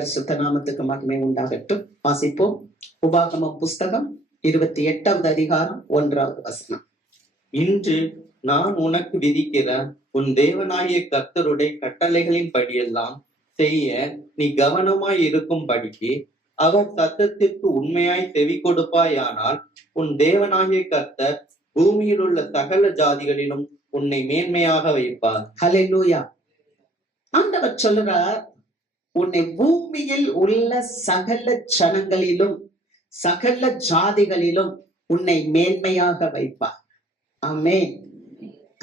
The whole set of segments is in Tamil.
பரிசுத்த நாமத்துக்கு மகிமை உண்டாகட்டும். வாசிப்போம். உபாகமம் புஸ்தகம் 28வது அதிகாரம் 1வது வசனம். இன்று நான் உனக்கு விதிக்கிற உன் தேவனாகிய கர்த்தருடைய கட்டளைகளின் படியெல்லாம் செய்ய நீ கவனமாய் இருக்கும்படிக்கு அவர் சத்தத்திற்கு உண்மையாய் செவி கொடுப்பாயானால் உன் தேவனாகிய கர்த்தர் பூமியில் உள்ள சகல ஜாதிகளிலும் உன்னை மேன்மையாக வைப்பார். ஹல்லேலூயா. ஆண்டவர் சொல்லுறார், உன்னை பூமியில் உள்ள சகல ஜனங்களிலும் சகல ஜாதிகளிலும் உன்னை மேன்மையாக வைப்பார். ஆமென்.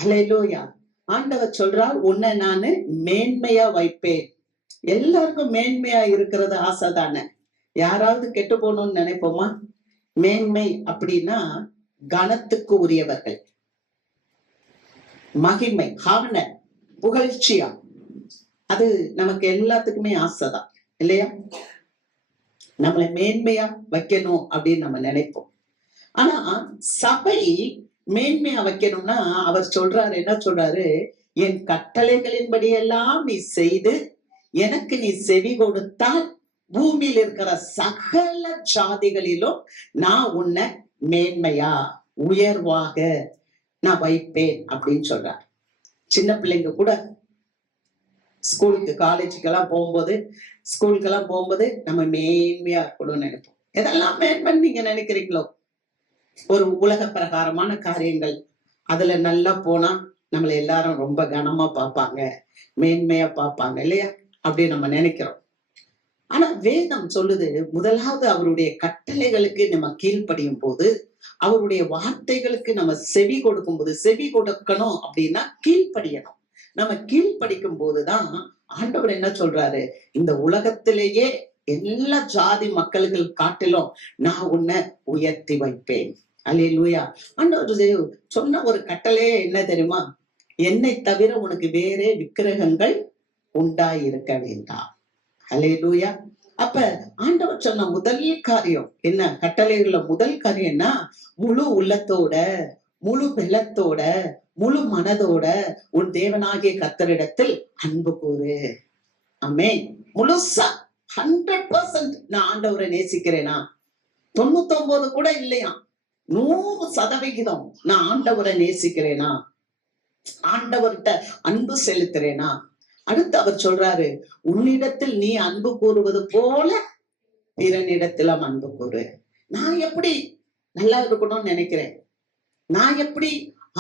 ஹல்லேலூயா. ஆண்டவர் சொல்றார், உன்னை நானு மேன்மையா வைப்பேன். எல்லாருக்கும் மேன்மையா இருக்கிறது ஆசை தானே. யாராவது கெட்டு போகணும்னு நினைப்போமா? மேன்மை அப்படின்னா கனத்துக்கு உரியவர்கள், மகிமை, ஹானர், புகழ்ச்சியா, அது நமக்கு எல்லாத்துக்குமே ஆசைதான் இல்லையா? நம்மளை மேன்மையா வைக்கணும் அப்படின்னு நம்ம நினைப்போம். ஆனா சபை மேன்மையா வைக்கணும்னா அவர் சொல்றாரு, என்ன சொல்றாரு? என் கட்டளைகளின்படி எல்லாம் நீ செய்து எனக்கு நீ செவி கொடுத்தால் பூமியில் இருக்கிற சகல ஜாதிகளிலும் நான் உன்னை மேன்மையா உயர்வாக நான் வைப்பேன் அப்படின்னு சொல்றார். சின்ன பிள்ளைங்க கூட ஸ்கூலுக்கு காலேஜுக்கெல்லாம் போகும்போது நம்ம மேன்மையா இருக்கணும்னு நினைப்போம். எதெல்லாம் மேன்மைன்னு நீங்க நினைக்கிறீங்களோ, ஒரு உலக பிரகாரமான காரியங்கள் அதுல நல்லா போனா நம்மளை எல்லாரும் ரொம்ப கனமா பார்ப்பாங்க, மேன்மையா பார்ப்பாங்க இல்லையா? அப்படி நம்ம நினைக்கிறோம். ஆனா வேதம் சொல்லுது, முதலாவது அவருடைய கட்டளைகளுக்கு நம்ம கீழ்ப்படியும் போது, அவருடைய வார்த்தைகளுக்கு நம்ம செவி கொடுக்கும் போது, செவி கொடுக்கணும் அப்படின்னா கீழ்ப்படியணும். நம்ம கீழ்ப்படிக்கும் போதுதான் ஆண்டவர் என்ன சொல்றாரு? இந்த உலகத்திலேயே எல்லா ஜாதி மக்கள்கள் காட்டிலும் நான் உன்னை உயர்த்தி வைப்பேன். அல்லேலூயா. ஆண்டவர் சொன்ன ஒரு கட்டளையே என்ன தெரியுமா? என்னை தவிர உனக்கு வேறே விக்கிரகங்கள் உண்டாயிருக்க வேண்டாம். அல்லேலூயா. அப்ப ஆண்டவர் சொன்ன முதல் காரியம் என்ன? கட்டளைகள்ல முதல் காரியம்னா முழு உள்ளத்தோட, முழு பலத்தோட, முழு மனதோட உன் தேவனாகிய கர்த்தரிடத்தில் அன்பு கூறு. ஆமென். முழுசா 100% நான் ஆண்டவரை நேசிக்கிறேனா? 99 கூட இல்லையா, 100% நான் ஆண்டவரை நேசிக்கிறேனா? ஆண்டவர்கிட்ட அன்பு செலுத்துறேனா? அடுத்து அவர் சொல்றாரு, உன்னிடத்தில் நீ அன்பு கூறுவது போல பிறனிடத்திலும் அன்பு கூறு. நான் எப்படி நல்லா இருக்கணும்னு நினைக்கிறேன், நான் எப்படி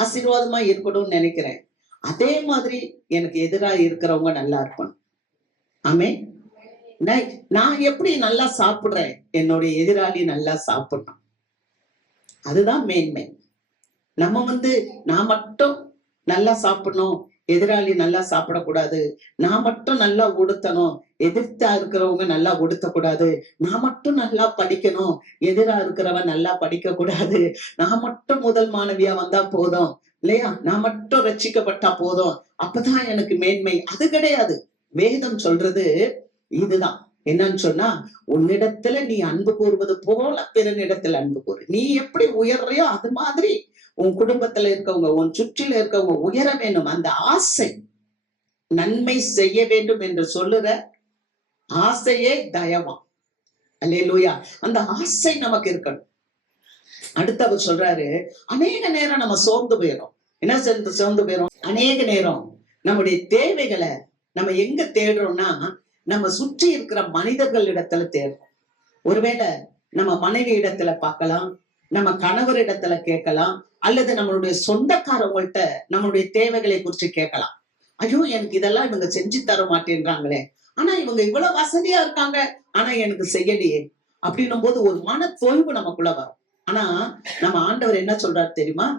ஆசீர்வாதமா இருக்கணும்னு நினைக்கிறேன், அதே மாதிரி எனக்கு எதிராக இருக்கிறவங்க நல்லா இருக்கணும். ஆமென். நான் எப்படி நல்லா சாப்பிடுறேன், என்னுடைய எதிராளி நல்லா சாப்பிடணும். அதுதான் மேன்மை. நம்ம நான் மட்டும் நல்லா சாப்பிடணும், எதிராளி நல்லா சாப்பிடக்கூடாது. நான் மட்டும் நல்லா உடுத்தணும், எதிர்த்தா இருக்கிறவங்க நல்லா உடுத்தக்கூடாது. நான் மட்டும் நல்லா படிக்கணும், எதிரா இருக்கிறவன் நல்லா படிக்க கூடாது. நான் மட்டும் முதல் மாணவியா வந்தா போதும் இல்லையா? நான் மட்டும் ரட்சிக்கப்பட்டா போதும், அப்பதான் எனக்கு மேன்மை. அது கிடையாது. வேதம் சொல்றது இதுதான். என்னன்னு சொன்னா, உன்னிடத்துல நீ அன்பு கூறுவது போல பிறனிடத்துல அன்பு கூறு. நீ எப்படி உயர்றையோ அது மாதிரி உன் குடும்பத்துல இருக்கவங்க, உன் சுற்றில இருக்கவங்க உயர வேணும். அந்த ஆசை, நன்மை செய்ய வேண்டும் என்று சொல்லுற ஆசையே தயவாம். அல்லேலூயா. அந்த ஆசை நமக்கு இருக்கணும். அடுத்து அவர் சொல்றாரு, அநேக நேரம் நம்ம சோர்ந்து போயிடும். என்ன சோர்ந்து போயிடும்? அநேக நேரம் நம்முடைய தேவைகளை நம்ம எங்க தேடுறோம்னா, நம்ம சுற்றி இருக்கிற மனிதர்கள் இடத்துல தேடுறோம். ஒருவேளை நம்ம மனைவி இடத்துல பார்க்கலாம், நம்ம கணவர் இடத்துல கேட்கலாம், அல்லது நம்மளுடைய சொந்தக்காரவங்கள்ட்ட நம்மளுடைய தேவைகளை குறிச்சு கேட்கலாம். ஐயோ, எனக்கு இதெல்லாம் இவங்க செஞ்சு தர மாட்டேன்றாங்களே, ஆனா இவங்க இவ்வளவு வசதியா இருக்காங்க, ஆனா எனக்கு செய்யலையே அப்படின்னும் போது ஒரு மன தொய்வு நமக்குள்ள வரும். ஆனா நம்ம ஆண்டவர் என்ன சொல்றாரு தெரியுமா?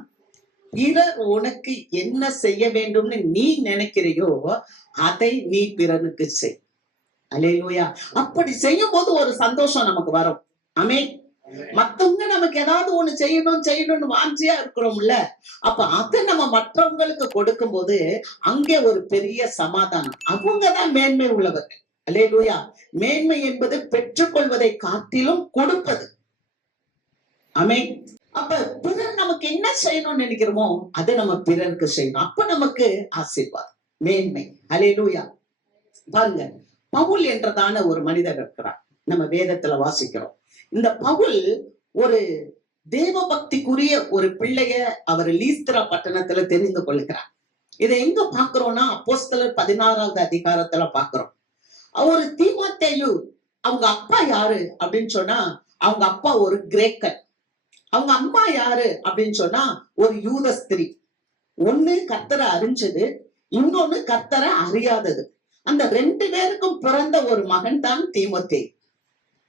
பிறர் உனக்கு என்ன செய்ய வேண்டும்னு நீ நினைக்கிறையோ அதை நீ பிறனுக்கு செய். அல்லேலூயா. அப்படி செய்யும் போது ஒரு சந்தோஷம் நமக்கு வரும். ஆமென். மத்தவங்க நமக்கு ஏதாவது ஒண்ணு செய்யணும்னு வாஞ்சியா இருக்கிறோம்ல, அப்ப அதை நம்ம மற்றவங்களுக்கு கொடுக்கும் போது அங்கே ஒரு பெரிய சமாதானம். அவங்கதான் மேன்மை உள்ளவர்கள். அல்லேலூயா. மேன்மை என்பது பெற்றுக்கொள்வதை காட்டிலும் கொடுப்பது. ஆமென். அப்ப பிறர் நமக்கு என்ன செய்யணும்னு நினைக்கிறோமோ அதை நம்ம பிறருக்கு செய்யணும். அப்ப நமக்கு ஆசீர்வாதம், மேன்மை. அல்லேலூயா. பாருங்க, பவுல் என்றதான ஒரு மனிதர் இருக்கிறார். நம்ம வேதத்துல வாசிக்கிறோம். இந்த பவுல் ஒரு தேவ பக்திக்குரிய ஒரு பிள்ளைய அவர் லீஸ்திரா பட்டணத்துல தெரிந்து கொள்கிறார். இதை எங்க பாக்குறோம்னா அப்போஸ்தலர் 16வது அதிகாரத்துல பாக்குறோம். ஒரு தீமோத்தேயு அவங்க அப்பா யாரு அப்படின்னு சொன்னா அவங்க அப்பா ஒரு கிரேக்கன். அவங்க அம்மா யாரு அப்படின்னு சொன்னா ஒரு யூத ஸ்திரீ. ஒண்ணு கர்த்தரை அறிஞ்சது, இன்னொன்னு கர்த்தரை அறியாதது. அந்த 2 பேருக்கும் பிறந்த ஒரு மகன் தான் தீமோத்தேயு.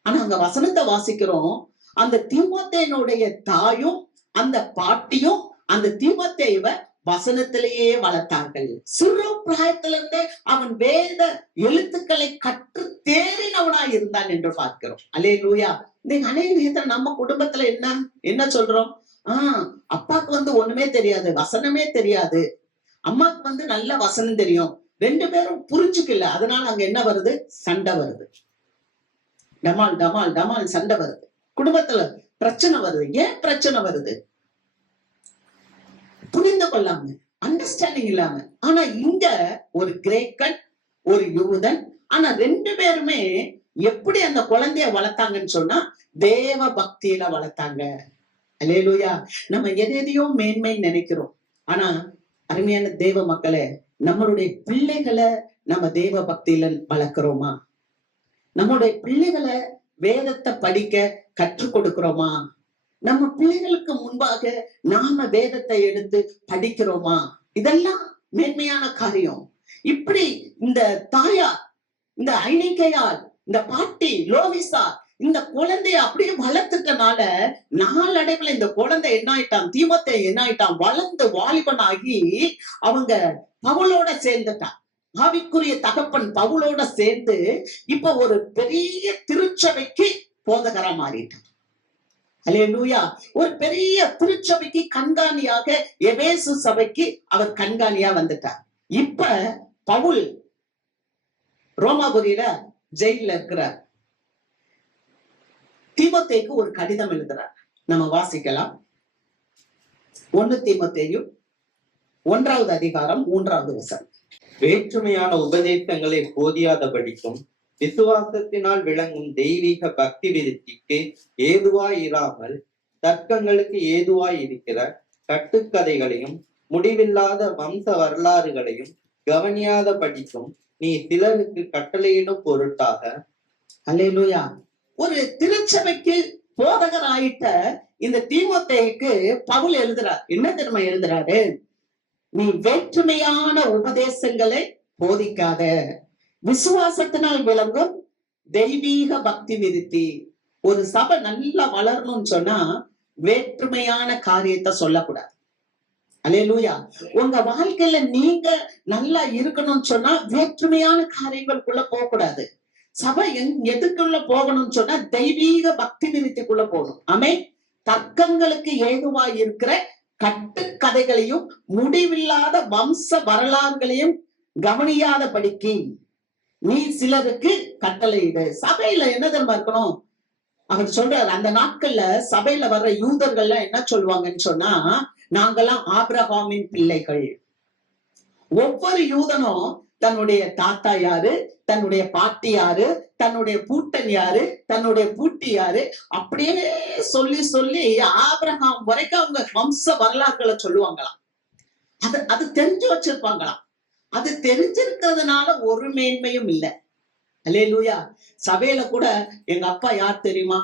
ஆனா அங்க வசனத்தை வாசிக்கிறோம், அந்த தீமோத்தேயனுடைய தாயும் அந்த பாட்டியும் அந்த தீமோத்தேயுவை வசனத்திலேயே வளர்த்தார்கள். சிறு பிராயத்திலிருந்தே அவன் வேத எழுத்துக்களை கற்று தேறினவனாய் இருந்தான் என்று பார்க்கிறோம். அல்லேலூயா. இந்த அநேக நேரத்துல நம்ம குடும்பத்துல என்ன சொல்றோம்? அப்பாக்கு ஒண்ணுமே தெரியாது, வசனமே தெரியாது. அம்மாக்கு நல்ல வசனம் தெரியும். 2 பேரும் புரிஞ்சுக்கல. அதனால அங்க என்ன வருது? சண்டை வருது. டமால் டமால் டமால் சண்டை வருது. குடும்பத்துல பிரச்சனை வருது. ஏன் பிரச்சனை வருது? புரிந்து கொள்ளாம, அண்டர்ஸ்டாண்டிங் இல்லாம. ஆனா இங்க ஒரு கிரேக்கன், ஒரு யூதன். ஆனா 2 பேருமே எப்படி அந்த குழந்தைய வளர்த்தாங்கன்னு சொன்னா தேவ பக்தியில வளர்த்தாங்க. அல்லேலூயா. நம்ம எதையோ மேன்மை நினைக்கிறோம். ஆனா அருமையான தேவ மக்களே, நம்மளுடைய பிள்ளைகளை நம்ம தேவ பக்தியில வளர்க்கிறோமா? நம்மளுடைய பிள்ளைகளை வேதத்தை படிக்க கற்றுக் கொடுக்கிறோமா? நம்ம பிள்ளைகளுக்கு முன்பாக நாம வேதத்தை எடுத்து படிக்கிறோமா? இதெல்லாம் மேன்மையான காரியம். இப்படி இந்த தாயார், இந்த ஐனிக்கையார், இந்த பாட்டி லோவிசா இந்த குழந்தைய அப்படியே வளர்த்துட்டனால நாளடைவுல இந்த குழந்தை என்ன ஆயிட்டான்? தீமோத்தேயு என்ன ஆயிட்டான்? வளர்ந்து வாலிபன் ஆகி அவங்க பவுலோட சேர்ந்துட்டான். ஆவிக்குரிய தகப்பன் பவுலோட சேர்ந்து இப்ப ஒரு பெரிய திருச்சபைக்கு போதகரா மாறிட்டான். அல்லேலூயா. ஒரு பெரிய திருச்சபைக்கு கண்காணியாக எபேசு சபைக்கு அவர் கண்காணியா வந்துட்டார். இப்ப பவுல் ரோமாபுரியில ஜெயில இருக்கிறார். தீமோத்தேயுக்கு ஒரு கடிதம் எழுதுறார். நம்ம வாசிக்கலாம். 1 தீமோத்தேயு 1வது அதிகாரம் 3வது வசனம். வேற்றுமையான உபதேசங்களை போதியாதபடிக்கும் விசுவாசத்தினால் விளங்கும் தெய்வீக பக்தி விருத்திக்கு ஏதுவாய் இராமல் தர்க்கங்களுக்கு ஏதுவாய் இருக்கிற கட்டுக்கதைகளையும் முடிவில்லாத வம்ச வரலாறுகளையும் கவனியாத படிக்கும் நீ சிலருக்கு கட்டளையிடும் பொருட்டாக. அல்லேலூயா. ஒரு திருச்சபைக்கு போதகர் ஆயிட்ட இந்த தீமோத்தேயுக்கு பவுல் எழுதுறார். என்ன தெரியுமா எழுதுறாரு? நீ வேற்றுமையான உபதேசங்களை போதிக்காத, விசுவாசத்தினால் விளங்கும் தெய்வீக பக்தி விருத்தி. ஒரு சபை நல்லா வளரணும்னு சொன்னா வேற்றுமையான காரியத்தை சொல்லக்கூடாது. அல்லேலூயா. உங்க வாழ்க்கையில நீங்க நல்லா இருக்கணும்னு சொன்னா வேற்றுமையான காரியங்களுக்குள்ள போக கூடாது. சபை எதுக்குள்ள போகணும்னு சொன்னா தெய்வீக பக்தி விருத்திக்குள்ள போகணும். ஆமென். தர்க்கங்களுக்கு ஏதுவாய் இருக்கிற கட்டுக்கதைகளையும் முடிவில்லாத வம்ச வரலாறுகளையும் கவனியாத படிக்கு நீ சிலருக்கு கட்டளையிடு. சபையில என்ன தெரியுமா இருக்கணும்? அவர் சொல்றாரு, அந்த நாட்கள்ல சபையில வர்ற யூதர்கள்லாம் என்ன சொல்லுவாங்கன்னு சொன்னா, நாங்கெல்லாம் ஆபிரகாமின் பிள்ளைகள். ஒவ்வொரு யூதனும் தன்னுடைய தாத்தா யாரு, தன்னுடைய பாட்டி யாரு, தன்னுடைய பூட்டன் யாரு, தன்னுடைய பூட்டி யாரு, அப்படியே சொல்லி சொல்லி ஆபிரகாம் வரைக்கும் அவங்க வம்ச வரலாறுகளை சொல்லுவாங்களாம். அது தெரிஞ்சு வச்சிருப்பாங்களாம். அது தெரிஞ்சிருக்கிறதுனால ஒரு மேன்மையும் இல்லை. அல்லேலூயா. சபையில கூட எங்க அப்பா யார் தெரியுமா,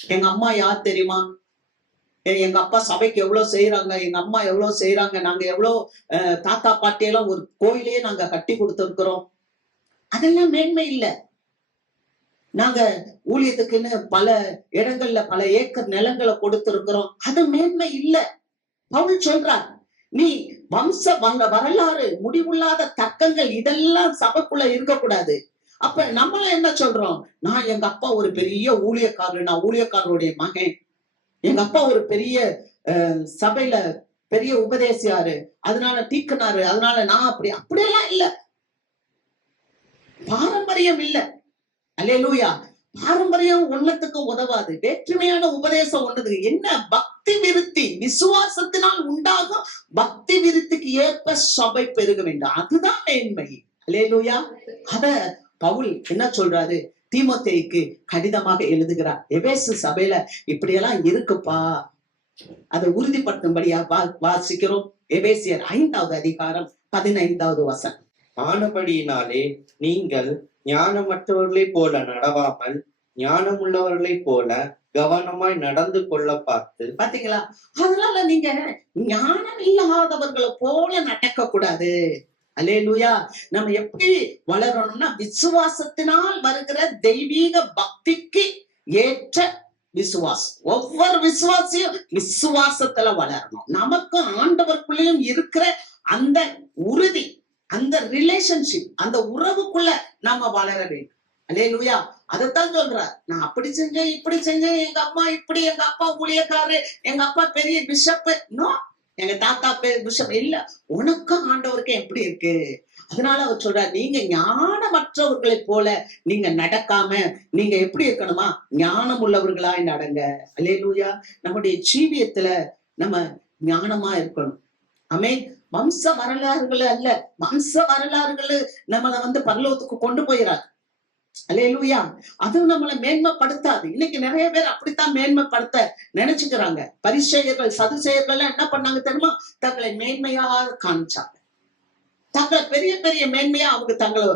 எங்க அம்மா யார் தெரியுமா, எங்க அப்பா சபைக்கு எவ்வளவு செய்யறாங்க, எங்க அம்மா எவ்வளவு செய்யறாங்க, நாங்க எவ்வளவு தாத்தா பாட்டியெல்லாம் ஒரு கோயிலே நாங்க கட்டி கொடுத்திருக்கிறோம். அதெல்லாம் மேன்மை இல்லை. நாங்க ஊழியத்துக்குன்னு பல இடங்கள்ல பல ஏக்கர் நிலங்களை கொடுத்திருக்கிறோம். அது மேன்மை இல்லை. பவுல் சொல்றார், நீ வம்ச வரலாறு முடிவில்லாத தர்க்கங்கள் இதெல்லாம் சபைக்குள்ள இருக்கக்கூடாது. அப்ப நம்மள என்ன சொல்றோம்? நான் எங்க அப்பா ஒரு பெரிய ஊழியக்காரர், நான் ஊழியக்காரருடைய மகன், எங்க அப்பா ஒரு பெரிய சபையில பெரிய உபதேசியாரு, அதனால தீக்கனாரு, அதனால நான் அப்படியெல்லாம் இல்ல. பாரம்பரியம் இல்ல. அல்லேலூயா. பாரம்பரியம் ஒன்னத்துக்கு உதவாது. வேற்றுமையான உபதேசம் ஒன்னதுக்கு என்ன? பக்தி விருத்தி, விசுவாசத்தினால் உண்டாகும் பக்தி விருத்திக்கு ஏற்ப சபை பெருக வேண்டும். அதுதான் மேன்மை. அல்லேலூயா. அத பவுல் என்ன சொல்றாரு, தீமோத்தேயுக்கு கடிதமாக எழுதுகிறார். எபேசு சபையில இப்படியெல்லாம் இருக்குப்பா, அதை உறுதிப்படுத்தும்படியா வாசிக்கிறோம். எபேசியர் 5வது அதிகாரம் 15வது வசனம். ஆனபடியினாலே நீங்கள் ஞானமற்றவர்களைப் போல நடவாமல் ஞானமுள்ளவர்களைப் போல கவனமாய் நடந்து கொள்ள பார்த்து. பாத்தீங்களா? அதனால நீங்க ஞானம் இல்லாதவர்களை போல நடக்க கூடாது. அல்லேலூயா. நம்ம எப்படி வளரணும்னா, விசுவாசத்தினால் வருகிற தெய்வீக பக்திக்கு ஏற்ற விசுவாசம். ஒவ்வொரு விசுவாசியும் விசுவாசத்துல வளரணும். நமக்கும் ஆண்டவருக்குள்ளேயும் இருக்கிற அந்த உறுதி, அந்த ரிலேஷன்ஷிப், அந்த உறவுக்குள்ள நாம வளர வேண்டும். அல்லேலூயா. அதைத்தான் சொல்றார். நான் அப்படி செஞ்சேன், இப்படி செஞ்சேன், எங்க அம்மா இப்படி, எங்க அப்பா ஊழியக்காரரு, எங்க அப்பா பெரிய பிஷப், நோ, எங்க தாத்தா பிஷப் இல்ல. உனக்கும் ஆண்டவருக்கும் எப்படி இருக்கு? அதனால அவர் சொல்றார், நீங்க ஞானமற்றவர்களை போல நீங்க நடக்காம நீங்க எப்படி இருக்கணுமா, ஞானம் உள்ளவர்களாய் நடங்க. அல்லேலூயா. நம்முடைய ஜீவியத்துல நம்ம ஞானமா இருக்கணும். ஆமென். வம்ச வரலாறுகள் அல்ல, வம்ச வரலாறுகள் நம்மளை பரலோகத்துக்கு கொண்டு போயிடாது. அல்லேலூயா. அதுவும் நம்மளை மேன்மைப்படுத்தாது. இன்னைக்கு நிறைய பேர் அப்படித்தான் மேன்மைப்படுத்த நினைச்சுக்கிறாங்க. பரிசேயர்கள், சதுசேயர்கள் என்ன பண்ணாங்க தெரியுமா? தங்களை மேன்மையாக காமிச்சாங்க. தங்களை பெரிய பெரிய மேன்மையா அவங்க தங்களை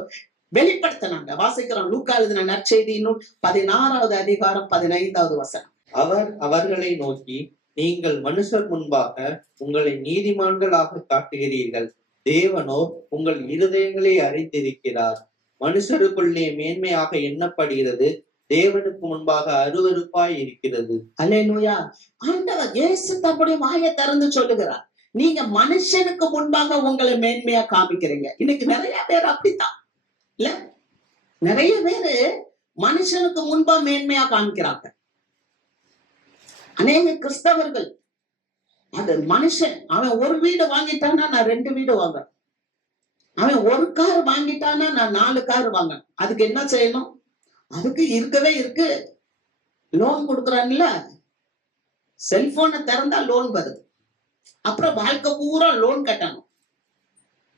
வெளிப்படுத்தினாங்க. வாசிக்கிறோம் லூக்கா எழுதின நற்செய்தி நூல் 16வது அதிகாரம் 15வது வசனம். அவர் அவர்களை நோக்கி, நீங்கள் மனுஷர் முன்பாக உங்களை நீதிமான்களாக காட்டுகிறீர்கள், தேவனோ உங்கள் இருதயங்களை அறிந்திருக்கிறார். மனுஷருக்குள்ளே மேன்மையாக எண்ணப்படுகிறது, தேவனுக்கு முன்பாக அருவருப்பாய் இருக்கிறது. அல்லேலூயா. ஆண்டவர் இயேசு தம்முடைய வாயை திறந்து சொல்லுகிறார், நீங்க மனுஷனுக்கு முன்பாக உங்களை மேன்மையா காமிக்கிறீங்க. இன்னைக்கு நிறைய பேர் அப்படித்தான் இல்ல, நிறைய பேரு மனுஷனுக்கு முன்பா மேன்மையா காமிக்கிறாங்க. அநேக கிறிஸ்தவர்கள், அது மனுஷன் அவன் ஒரு வீடு வாங்கிட்டான்னா நான் 2 வீடு வாங்கணும், அவன் ஒரு கார் வாங்கிட்டானா நான் 4 கார் வாங்கணும். அதுக்கு என்ன செய்யணும்? அதுக்கு இருக்கவே இருக்கு, லோன் கொடுக்குறான்ல, செல்போனை திறந்தா லோன் வருது. அப்புறம் வாழ்க்கை பூரா லோன் கட்டணும்.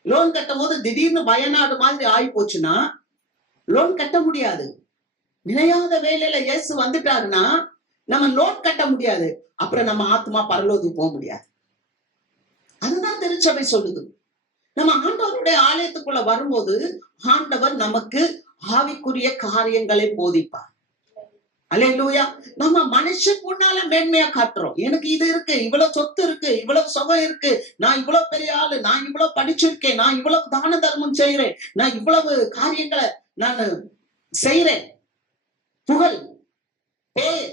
லோன் கட்டும் போது திடீர்னு வயநாடு மாதிரி ஆகி போச்சுன்னா லோன் கட்ட முடியாது. நிலையாத வேலையில இயேசு வந்துட்டாருன்னா நம்ம லோன் கட்ட முடியாது. அப்புறம் நம்ம ஆத்மா பரலோகத்துக்கு போக முடியாது. அதுதான் திருச்சபை சொல்லுது. நம்ம ஆண்டவருடைய ஆலயத்துக்குள்ள வரும்போது ஆண்டவர் நமக்கு ஆவிக்குரிய காரியங்களை போதிப்பார். அல்லேலூயா. நம்ம மனுஷன் முன்னால மேன்மையா காட்டுறோம். எனக்கு இது இருக்கு, இவ்வளவு சொத்து இருக்கு, இவ்வளவு சுகம் இருக்கு, நான் இவ்வளவு பெரிய ஆளு, நான் இவ்வளவு படிச்சிருக்கேன், நான் இவ்வளவு தான தர்மம் செய்யறேன், நான் இவ்வளவு காரியங்களை நான் செய்யறேன். புகழ், பேர்,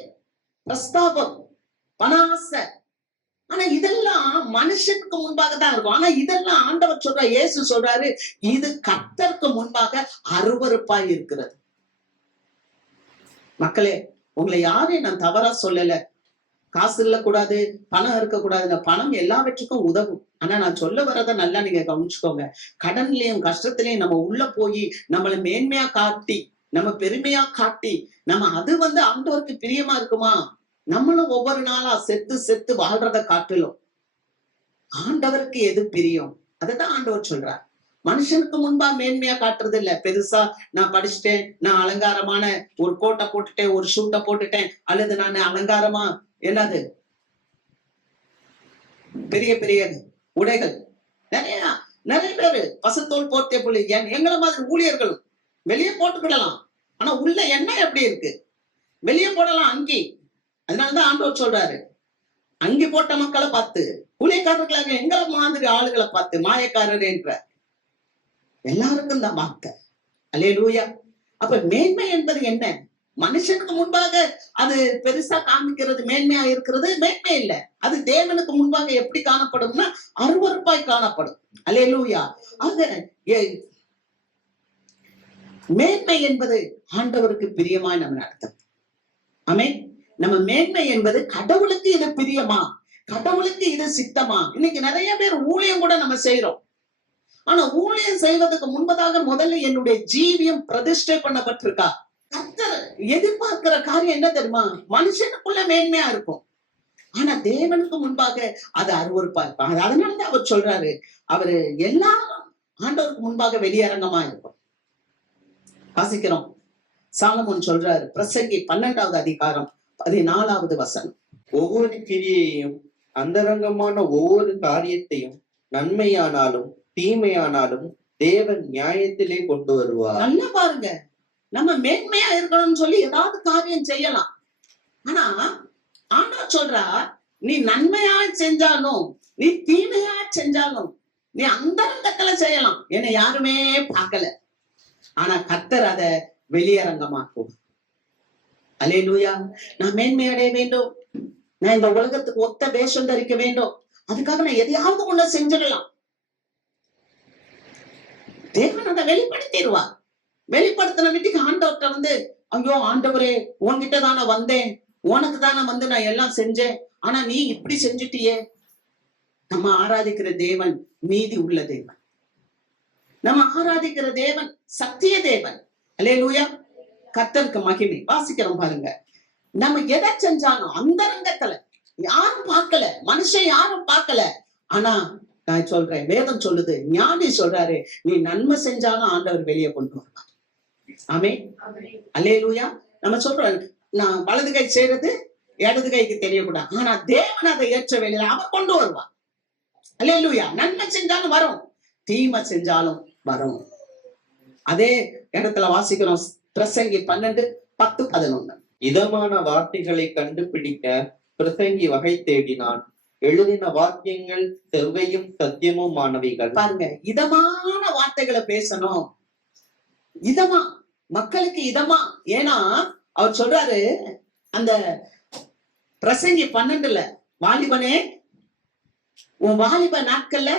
பிரஸ்தாபம், பணாசை. ஆனா இதெல்லாம் மனுஷனுக்கு முன்பாக தான் இருக்கும். ஆனா இதெல்லாம் ஆண்டவர் சொல்ற, இயேசு சொல்றாரு, இது கர்த்தருக்கு முன்பாக அருவருப்பாய் இருக்கிறது. மக்களே, உங்களை யாரையும் நான் தவறா சொல்லல. காசு இல்லக்கூடாது, பணம் இருக்கக்கூடாது. பணம் எல்லாவற்றுக்கும் உதவும். ஆனா நான் சொல்ல வரத நல்லா நீங்க கவனிச்சுக்கோங்க. கடன்லயும் கஷ்டத்திலையும் நம்ம உள்ள போய் நம்மளை மேன்மையா காட்டி, நம்ம பெருமையா காட்டி, நம்ம அது ஆண்டவருக்கு பிரியமா இருக்குமா? நம்மளும் ஒவ்வொரு நாளா செத்து செத்து வாழ்றத காட்டிலும் ஆண்டவருக்கு எது பிரியம்? அதைதான் ஆண்டவர் சொல்றார். மனுஷனுக்கு முன்பா மேன்மையா காட்டுறது இல்ல. பெருசா நான் படிச்சுட்டேன், நான் அலங்காரமான ஒரு கோட்டை போட்டுட்டேன், ஒரு ஷூட்டை போட்டுட்டேன், அல்லது நான் அலங்காரமா என்னது பெரிய பெரிய உடைகள். நிறைய நிறைய பேரு பசுத்தோல் போர்த்தே புள்ளி எங்களை மாதிரி ஊழியர்கள் வெளியே போட்டுக்கிடலாம். ஆனா உள்ள எண்ணெய் எப்படி இருக்கு? வெளியே போடலாம் அங்கி. அதனாலதான் ஆண்டவர் சொல்றாரு, அங்கி போட்ட மக்களை பார்த்து, ஊழியக்காரர்களாக எங்களை மாதிரி ஆளுகளை பார்த்து மாயக்காரர் என்ற எல்லாருக்கும் தான் வார்த்தை. அல்லேலூயா. அப்ப மேன்மை என்பது என்ன? மனுஷனுக்கு முன்பாக அது பெருசா காமிக்கிறது மேன்மையா இருக்கிறது மேன்மை இல்ல. அது தேவனுக்கு முன்பாக எப்படி காணப்படும்னா அருவருப்பாய் காணப்படும். அல்லேலூயா. ஆக மேன்மை என்பது ஆண்டவருக்கு பிரியமாய் நம்ம நடத்தும். ஆமென். நம்ம மேன்மை என்பது கடவுளுக்கு இது பிரியமா, கடவுளுக்கு இது சித்தமா? இன்னைக்கு நிறைய பேர் ஊழியம் கூட நம்ம செய்யறோம். ஆனா ஊழியம் செய்வதற்கு முன்பதாக முதல்ல என்னுடைய ஜீவியம் பிரதிஷ்டை பண்ணப்பட்டிருக்கா? கர்த்தர் எதிர்பார்க்கிற காரியம் என்ன தெரியுமா? மனுஷனுக்குள்ள மேன்மையா இருக்கும், ஆனா தேவனுக்கு முன்பாக அது அருவருப்பா இருக்கும். அதனாலதான் அவர் சொல்றாரு, அவரு எல்லாரும் ஆண்டவருக்கு முன்பாக வெளியரங்கமா இருக்கும். வாசிக்கிறோம். சாலமோன் சொல்றாரு, பிரசங்கி 12வது அதிகாரம் 14வது வசனம். ஒவ்வொரு கிரியையையும் அந்தரங்கமான ஒவ்வொரு காரியத்தையும் நன்மையானாலும் தீமையானாலும் தேவன் நியாயத்திலே கொண்டு வருவார். நல்லா பாருங்க, நம்ம மேன்மையா இருக்கணும்னு சொல்லி ஏதாவது காரியம் செய்யலாம். ஆனா ஆண்டவர் சொல்றா, நீ நன்மையா செஞ்சாலும் நீ தீமையா செஞ்சாலும் நீ அந்தரங்கத்துல செய்யலாம், என்னை யாருமே பார்க்கல. ஆனா கர்த்தர் அத வெளியரங்கமாக்கும். அல்லேலூயா. நான் மேன்மையடைய வேண்டும், நான் இந்த உலகத்துக்கு ஒத்த வேஷம் தரிக்க வேண்டும், அதுக்காக நான் எதையாவது ஒண்ணு செஞ்சிடலாம். தேவன் அதை வெளிப்படுத்திடுவார். வெளிப்படுத்தின வீட்டுக்கு ஆண்டவர்கிட்ட வந்து, ஐயோ ஆண்டவரே, உன்கிட்ட தானே வந்தேன், உனக்கு தானே வந்து நான் எல்லாம் செஞ்சேன், ஆனா நீ இப்படி செஞ்சுட்டியே. நம்ம ஆராதிக்கிற தேவன் நீதி உள்ள தேவன். நம்ம ஆராதிக்கிற தேவன் சத்திய தேவன். அல்லேலூயா. கர்த்தருக்கு மகிமை. வாசிக்கிறோம் பாருங்க, நம்ம எதை செஞ்சாலும் அந்தரங்கத்துல யாரும் பார்க்கல, மனுஷன் யாரும் பார்க்கல. ஆனா நான் சொல்றேன், வேதம் சொல்லுது, ஞானி சொல்றாரு, நீ நன்மை செஞ்சாலும் ஆண்டவர் வெளியே கொண்டு வருவார். ஆமென். அல்லேலூயா. நம்ம சொல்றோம், நான் வலது கை செய்யறது இடது கைக்கு தெரியக்கூடாது, ஆனா தேவன் அதை ஏற்ற வேலையில அவர் கொண்டு வருவார். அல்லேலூயா. நன்மை செஞ்சாலும் வரும், தீமை செஞ்சாலும் வரும். அதே இடத்துல வாசிக்கிறோம், பிரசங்கி 12:10-11. இதமான வார்த்தைகளை கண்டுபிடிக்க பிரசங்கி வகை தேடினான். எழுதின வாக்கியங்கள் செவ்வையும் சத்தியமுமானவைகள். பாருங்க, இதமான வார்த்தைகளை பேசணும், இதமா, மக்களுக்கு இதமா. ஏன்னா அவர் சொல்றாரு அந்த பிரசங்கி 12ல, வாலிபனே, உன் வாலிப நாட்கள்ல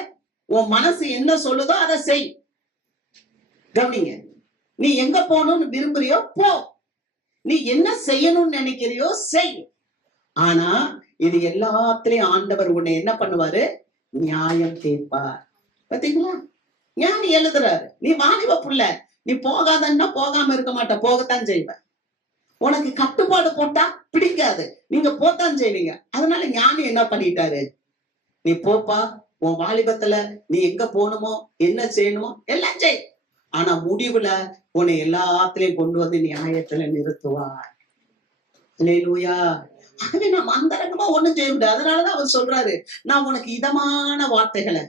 உன் மனசு என்ன சொல்லுதோ அதை செய். கவனிங்க, நீ எங்க போகணும்னு விரும்புறியோ போ, நீ என்ன செய்யணும்னு நினைக்கிறியோ செய். ஆனா இது எல்லாத்திலையும் ஆண்டவர் உன்னை என்ன பண்ணுவாரு? நியாயம் தீர்ப்பார். பாத்தீங்களா? ஞானி எழுதுறாரு, நீ வாலிப புள்ள, நீ போகாதன்னா போகாம இருக்க மாட்ட, போகத்தான் செய்வ. உனக்கு கட்டுப்பாடு போட்டா பிடிக்காது, நீங்க போத்தான் செய்வீங்க. அதனால ஞானி என்ன பண்ணிட்டாரு? நீ போப்பா, உன் வாலிபத்துல நீ எங்க போகணுமோ என்ன செய்யணுமோ எல்லாம் செய். ஆனா முடிவுல உன்னை எல்லாத்திலையும் கொண்டு வந்து நியாயத்துல நிறுத்துவார். அல்லேலூயா. ஆகவே நம்ம அந்தரங்கமா ஒண்ணும் செய்ய முடியாது. அதனாலதான் அவர் சொல்றாரு, நான் உனக்கு இதமான வார்த்தைகளை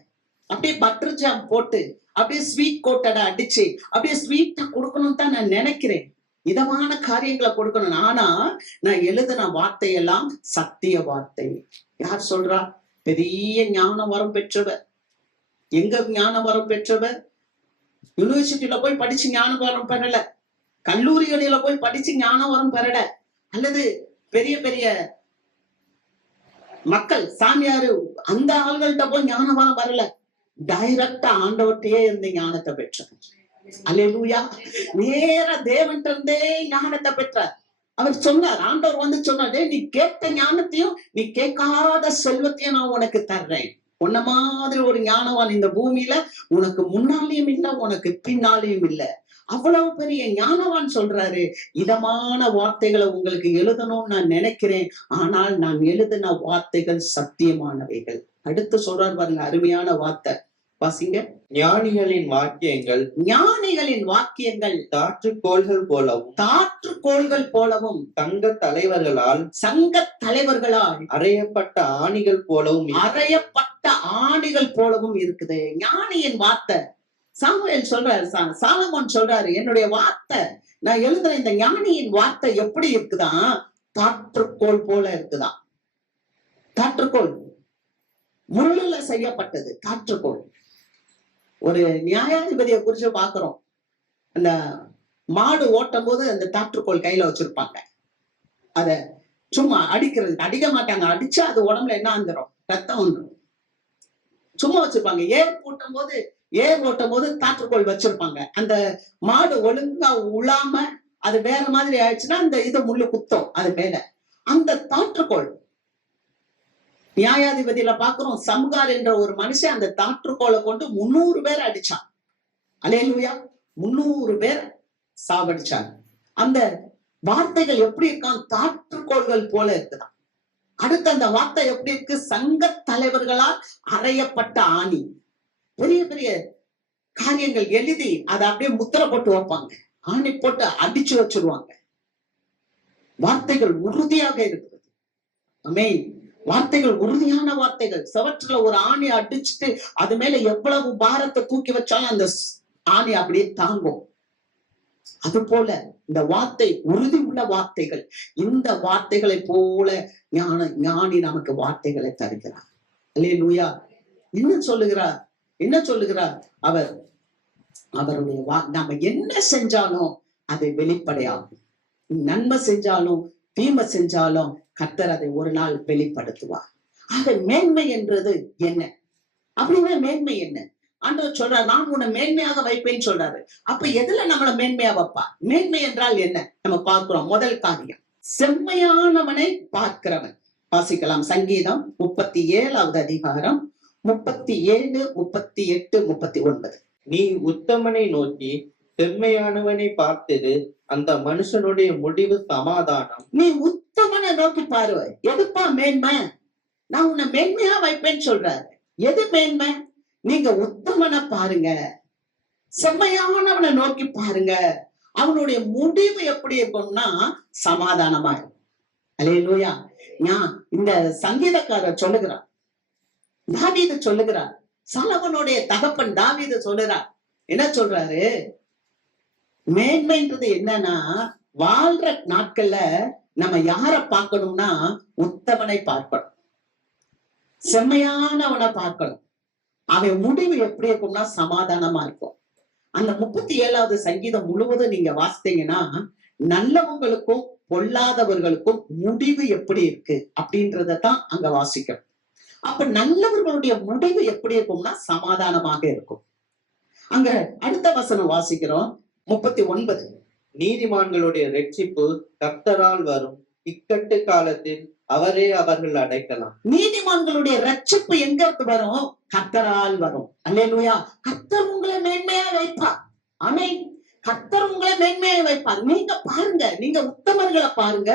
அப்படியே பட்டர் ஜாம் போட்டு அப்படியே ஸ்வீட் கோட்டடா அடிச்சு அப்படியே ஸ்வீட்டா கொடுக்கணும் தான் நான் நினைக்கிறேன். இதமான காரியங்களை கொடுக்கணும். ஆனா நான் எழுதின வார்த்தையெல்லாம் சத்திய வார்த்தை. யார் சொல்றா? பெரிய ஞான வரம் பெற்றவர். எங்க ஞான வரம் பெற்றவர்? யூனிவர்சிட்டியில போய் படிச்சு ஞான வரம் பெறல, கல்லூரிகளில போய் படிச்சு ஞான வரம் பெறல, அல்லது பெரிய பெரிய மக்கள் சாமியாரு அந்த ஆள்கள்ட்ட போய் ஞான வரம் வரல. டைரக்டா ஆண்டவர்கிட்டயே இருந்து ஞானத்தை பெற்றார். அல்லேலூயா. நேர தேவன்கிட்ட இருந்தே ஞானத்தை பெற்றார். அவர் சொன்னார், ஆண்டவர் வந்து சொன்னாரு, நீ கேட்ட ஞானத்தையும் நீ கேட்காத செல்வத்தையும் நான் உனக்கு தர்றேன். உன்ன மாதிரி ஒரு ஞானவான் இந்த பூமியில உனக்கு முன்னாலேயும் இல்ல, உனக்கு பின்னாலேயும் இல்ல. அவ்வளவு பெரிய ஞானவான் சொல்றாரு, இதமான வார்த்தைகளை உங்களுக்கு எழுதணும்னு நான் நினைக்கிறேன், ஆனால் நான் எழுதின வார்த்தைகள் சத்தியமானவைகள். அடுத்து சொல்றாரு பாருங்க, அருமையான வார்த்தை, வாசிங்க. ஞானிகளின் வாக்கியங்கள், ஞானிகளின் வாக்கியங்கள் தாற்றுக்கோள்கள் போலவும், தாற்றுக்கோள்கள் போலவும், சங்க தலைவர்களால், சங்க தலைவர்களால் அறையப்பட்ட ஆணிகள் போலவும், அறையப்பட்ட ஆணிகள் போலவும் இருக்குது. ஞானியின் வார்த்தை. சாமுவேல் சொல்றாரு, சாலமோன் சொல்றாரு, என்னுடைய வார்த்தை, நான் எழுதுற இந்த ஞானியின் வார்த்தை எப்படி இருக்குதான்? தாற்றுக்கோள் போல இருக்குதான். தாற்றுக்கோள் முள்ளுல செய்யப்பட்டது தாற்றுக்கோள். ஒரு நியாயாதிபதியை குறிச்சு பாக்குறோம், அந்த மாடு ஓட்டும் போது அந்த தாற்றுக்கோள் கையில வச்சிருப்பாங்க. அத சும்மா அடிக்கிறதுக்கு அடிக்க மாட்டாங்க, அடிச்சா அது உடம்புல என்ன வந்துடும்? ரத்தம் வந்துடும். சும்மா வச்சிருப்பாங்க. ஏர் ஓட்டும் போது தாற்றுக்கோள் வச்சிருப்பாங்க. அந்த மாடு ஒழுங்கா உழாம அது வேற மாதிரி ஆயிடுச்சுன்னா அந்த இதை முள்ளு குத்தம் அது மேல. அந்த தாற்றுக்கோள் நியாயாதிபதியில பாக்குறோம், சம்கார் என்ற ஒரு மனுஷன் அந்த தாற்றுக்கோளை கொண்டு 300 பேர் அடிச்சான். அல்லேலூயா. 300 பேர் சாவடிச்சாங்க. அந்த வார்த்தைகள் எப்படி இருக்கான்? தாற்றுக்கோள்கள் போல இருக்குதான். அடுத்து அந்த வார்த்தை எப்படி இருக்கு? சங்க தலைவர்களால் அறையப்பட்ட ஆணி. பெரிய பெரிய காரியங்கள் எழுதி அதை அப்படியே முத்திரை போட்டு வைப்பாங்க. ஆணி போட்டு அடிச்சு வச்சிருவாங்க. வார்த்தைகள் உறுதியாக இருக்கிறது. ஆமென். வார்த்தைகள் உறுதியான வார்த்தைகள். செவற்றுல ஒரு ஆணி அடிச்சுட்டு அது மேல எவ்வளவு பாரத்தை தூக்கி வச்சாலும் அந்த ஆணி அப்படியே தாங்கும். அது போல இந்த வார்த்தை உறுதி உள்ள வார்த்தைகள். இந்த வார்த்தைகளை போல ஞானி நமக்கு வார்த்தைகளை தருகிறார். அல்லேலூயா. என்ன சொல்லுகிறார் அவர்? அவருடைய நாம என்ன செஞ்சாலும் அது வெளிப்படையாகும். நன்மை செஞ்சாலும் தீமை செஞ்சாலும் கர்த்தர் அதை ஒரு நாள் வெளிப்படுத்துவார். ஆக மேன்மை என்றது என்ன? அப்படின்னா மேன்மை என்ன? ஆண்டவர் சொல்றாரு, நான் உன்னை மேன்மையாக வைப்பேன்னு சொல்றாரு. அப்ப எதுல நம்மள மேன்மையா வைப்பா? மேன்மை என்றால் என்ன நம்ம பார்க்கிறோம். முதல் காரியம், செம்மையானவனை பார்க்கிறவன். வாசிக்கலாம் சங்கீதம் 37வது அதிகாரம் 37, 38, 39. நீ உத்தமனை நோக்கி செம்மையானவனை பார்த்திரு, அந்த மனுஷனுடைய முடிவு சமாதானம். நீ உத்தமனை நோக்கி பாரு. எதுப்பா மேன்மை? நான் உன்னை மேன்மையா வைப்பேன்னு சொல்றாரு. எது மேன்மை? நீங்க உத்தமனை பாருங்க, செம்மையானவனை நோக்கி பாருங்க. அவனுடைய முடிவு எப்படி இருக்கும்னா சமாதானமா இருக்கும். அல்லேலூயா. இந்த சங்கீதக்காரர் சொல்லுகிறார், தாவீது சொல்லுகிறார், சாலமோனுடைய தகப்பன் தாவீது சொல்லுறார். என்ன சொல்றாரு? மேன்மைன்றது என்னன்னா, வாழ்ற நாட்கள்ல நம்ம யார பார்க்கணும்னா உத்தமனை பார்க்கணும், செம்மையானவனை பார்க்கணும். அவன் முடிவு எப்படி இருக்கும்னா சமாதானமா இருக்கும். அந்த 37வது சங்கீதம் முழுவதும் நீங்க வாசித்தீங்கன்னா நல்லவங்களுக்கும் பொல்லாதவர்களுக்கும் முடிவு எப்படி இருக்கு அப்படின்றதான் அங்க வாசிக்கணும். அப்ப நல்லவர்களுடைய முடிவு எப்படி இருக்கும்னா சமாதானமாக இருக்கும். அங்க அடுத்த வசனம் வாசிக்கிறோம் 39. நீதிமான்களுடைய ரட்சிப்பு கர்த்தரால் வரும், இக்கட்டு காலத்தில் அவரே அவர்கள் அடைக்கலாம். நீதிமான்களுடைய ரட்சிப்பு எங்க இருந்து வரும்? கர்த்தரால் வரும். அல்லேலூயா. கர்த்தர் உங்களை மேன்மையா வைப்பார். ஆமென். கர்த்தர் உங்களை மேன்மையா வைப்பார். நீங்க பாருங்க, நீங்க உத்தமர்களை பாருங்க,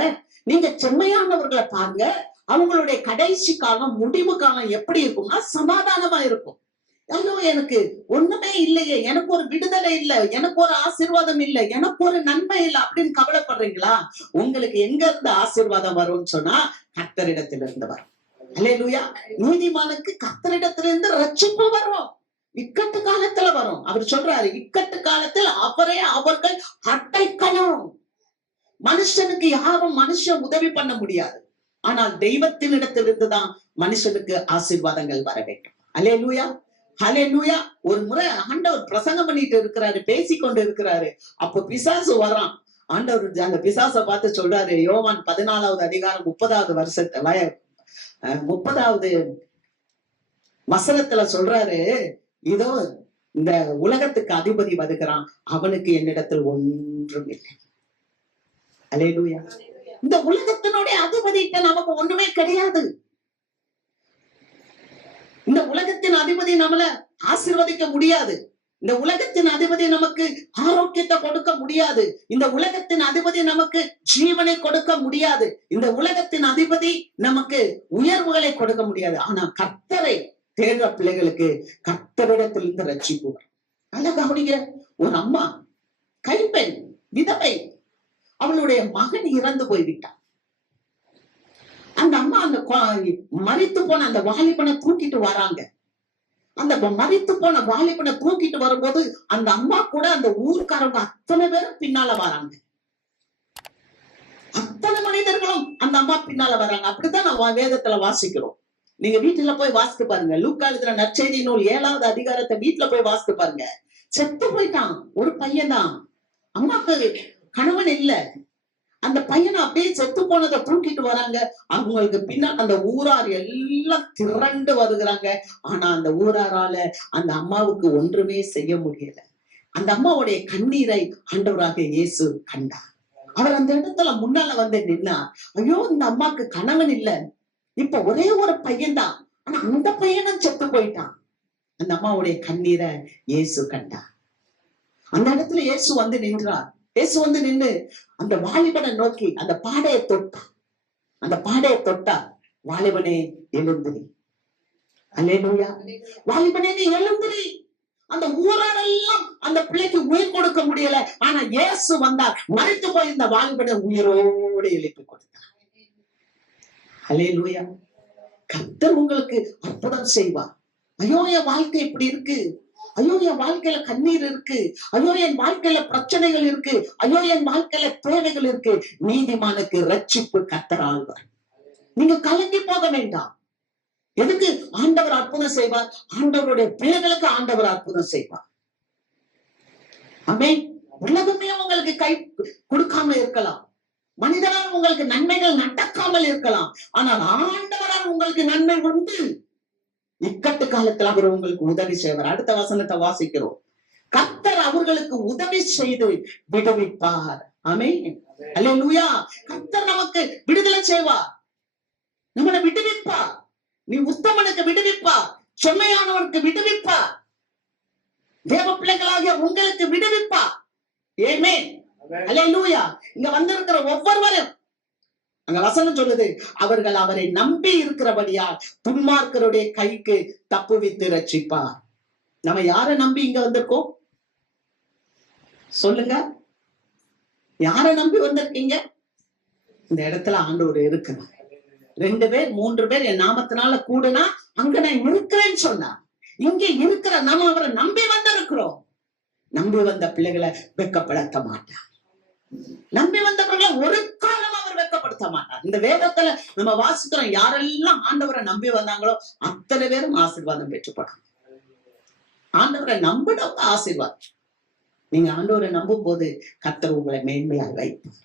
நீங்க செம்மையானவர்களை பாருங்க. அவங்களுடைய கடைசி காலம், முடிவு காலம் எப்படி இருக்கும்னா சமாதானமா இருக்கும். ஐயோ, எனக்கு ஒண்ணுமே இல்லையே, எனக்கு ஒரு விடுதலை இல்லை, எனக்கு ஒரு ஆசீர்வாதம் இல்லை, எனக்கு ஒரு நன்மை இல்லை அப்படின்னு கவலைப்படுறீங்களா? உங்களுக்கு எங்க இருந்து ஆசீர்வாதம் வரும்னு சொன்னா கர்த்தரிடத்திலிருந்து வரும். அல்லேலூயா. நீதிமானுக்கு கர்த்தரிடத்திலிருந்து ரட்சிப்பு வரும். இக்கட்டு காலத்துல வரும். அவர் சொல்றாரு, இக்கட்டு காலத்தில் அவரே அவர்கள் அடைக்கலம். மனுஷனுக்கு யாரும் மனுஷன் உதவி பண்ண முடியாது. ஆனால் தெய்வத்தினிடத்திலிருந்துதான் மனுஷனுக்கு ஆசீர்வாதங்கள் வர வேண்டும். அல்லேலூயா. ஹல்லேலூயா. ஒரு முறை ஆண்டவர் பிரசங்கம் பண்ணிட்டு இருக்கிறாரு, பேசிக்கொண்டு இருக்கிறாரு. அப்போ பிசாசு வரான். ஆண்டவர் அந்த பிசாசை பார்த்து சொல்றாரு, யோவான் 14வது அதிகாரம் 30வது வசனத்துல சொல்றாரு, இதோ இந்த உலகத்துக்கு அதிபதி வருகிறான், அவனுக்கு என்னிடத்தில் ஒன்றும் இல்லை. அல்லேலூயா. இந்த உலகத்தினுடைய அதிபதிட்ட நமக்கு ஒண்ணுமே கிடையாது. இந்த உலகத்தின் அதிபதி நம்மள ஆசீர்வதிக்க முடியாது. இந்த உலகத்தின் அதிபதி நமக்கு ஆரோக்கியத்தை கொடுக்க முடியாது. இந்த உலகத்தின் அதிபதி நமக்கு ஜீவனை கொடுக்க முடியாது. இந்த உலகத்தின் அதிபதி நமக்கு உயர்வுகளை கொடுக்க முடியாது. ஆனா கர்த்தரை தேடுற பிள்ளைகளுக்கு கர்த்தரிடத்திலிருந்து ரட்சிப்பு. கவனிங்க, ஒரு அம்மா கைப்பெண், விதவை, அவளுடைய மகன் இறந்து போய்விட்டான். அந்த அம்மா அந்த மரித்து போன அந்த வாலிபனை தூக்கிட்டு வராங்க. அந்த மரித்து போன வாலிபனை தூக்கிட்டு வரும்போது அந்த அம்மா கூட அந்த ஊர்க்காரங்க அத்தனை பேரும் பின்னால வராங்க. அத்தனை மனிதர்களும் அந்த அம்மா பின்னால வராங்க. அப்படித்தான் நான் வேதத்துல வாசிக்கிறோம். நீங்க வீட்டுல போய் வாசித்து பாருங்க. லூக்கா எழுதின நற்செய்தி நூல் 7வது அதிகாரத்தை வீட்டுல போய் வாசித்து பாருங்க. செத்து போயிட்டான் ஒரு பையன்தான். அம்மாக்கு கணவன் இல்ல. அந்த பையனை அப்படியே செத்து போனதை தூக்கிட்டு வராங்க. அவங்களுக்கு பின்னால் அந்த ஊரார் எல்லாம் திரண்டு வருகிறாங்க. ஆனா அந்த ஊராரால அந்த அம்மாவுக்கு ஒன்றுமே செய்ய முடியல. அந்த அம்மாவுடைய கண்ணீரை ஆண்டவராக இயேசு கண்டார். அவர் அந்த இடத்துல முன்னால வந்து நின்னார். ஐயோ, இந்த அம்மாக்கு கணவன் இல்ல, இப்ப ஒரே ஒரு பையன்தான், ஆனா அந்த பையனும் செத்து போயிட்டான். அந்த அம்மாவுடைய கண்ணீரை இயேசு கண்டார். அந்த இடத்துல இயேசு வந்து நின்றார். இயேசு வந்து நின்று அந்த வாலிபனை நோக்கி அந்த பாடையை தொட்டார். அந்த பாடையை தொட்டா, வாலிபனே எழுந்திரி. அல்லேலூயா. வாலிபனே நீ எழுந்திரி. அந்த ஊராரெல்லாம் அந்த பிள்ளைக்கு உயிர் கொடுக்க முடியல. ஆனா இயேசு வந்தார், மரித்து போய் இந்த வாலிபனை உயிரோடு எழுப்பி கொடுத்தார். ஹல்லேலூயா. கர்த்தர் உங்களுக்கு அற்புதம் செய்வார். ஐயோ என் வாழ்க்கை இப்படி இருக்கு, ஐயோ என் வாழ்க்கையில கண்ணீர் இருக்கு, ஐயோ என் வாழ்க்கையில பிரச்சனைகள் இருக்கு, ஐயோ என் வாழ்க்கையில தேவைகள் இருக்கு. நீதிமானுக்கு ரட்சிப்பு கர்த்தர் ஆழ்வார். நீங்க கலங்கி போக வேண்டாம். எதுக்கு ஆண்டவர் அற்புதம் செய்வார்? ஆண்டவருடைய பிள்ளைகளுக்கு ஆண்டவர் அற்புதம் செய்வார். ஆமென். உலகமே உங்களுக்கு கை கொடுக்காம இருக்கலாம், மனிதரால் உங்களுக்கு நன்மைகள் நடக்காமல் இருக்கலாம், ஆனால் ஆண்டவரால் உங்களுக்கு நன்மை உண்டு. இக்கட்டு காலத்தில் அவர் உங்களுக்கு உதவி செய்வார். அடுத்த வசனத்தை வாசிக்கிறோம். கர்த்தர் அவர்களுக்கு உதவி செய்து விடுவிப்பார். ஆமென். அல்லேலூயா. கர்த்தர் நமக்கு விடுதலை செய்வார், நம்மளை விடுவிப்பார். நீ உத்தமனுக்கு விடுவிப்பார், செம்மையானவனுக்கு விடுவிப்பார், தேவ பிள்ளைகளாகிய உங்களுக்கு விடுவிப்பார். ஆமென். அல்லேலூயா. இங்க வந்திருக்கிற ஒவ்வொருவரும், அங்க வசனம் சொல்லுது, அவர்கள் அவரை நம்பி இருக்கிறபடியால் துன்மார்க்கருடைய கைக்கு தப்புவித்து ரட்சிப்பார். நம்ம யாரை நம்பி இங்க வந்திருக்கோம் சொல்லுங்க? யாரை நம்பி வந்திருக்கீங்க? இந்த இடத்துல ஆண்டவர் இருக்கிறார். 2 பேர் 3 பேர் என் நாமத்தினால கூடுனா அங்க நான் இருக்கிறேன்னு சொன்னார். இங்க இருக்கிற நம்ம அவரை நம்பி வந்திருக்கிறோம். நம்பி வந்த பிள்ளைகளை வெட்கப்படுத்த மாட்டார். நம்பி வந்தவர்களை ஒரு காலம் அவர் வெட்கப்படுத்த மாட்டார். இந்த வேதத்துல நம்ம வாசிக்கிறோம், யாரெல்லாம் ஆண்டவரை நம்பி வந்தாங்களோ அத்தனை பேரும் ஆசீர்வாதம் பெற்றுப்படும். ஆண்டவரை நம்பினவங்க ஆசீர்வாதம். நீங்க ஆண்டவரை நம்பும் போது கர்த்தர் உங்களை மேன்மையாக வைப்பார்.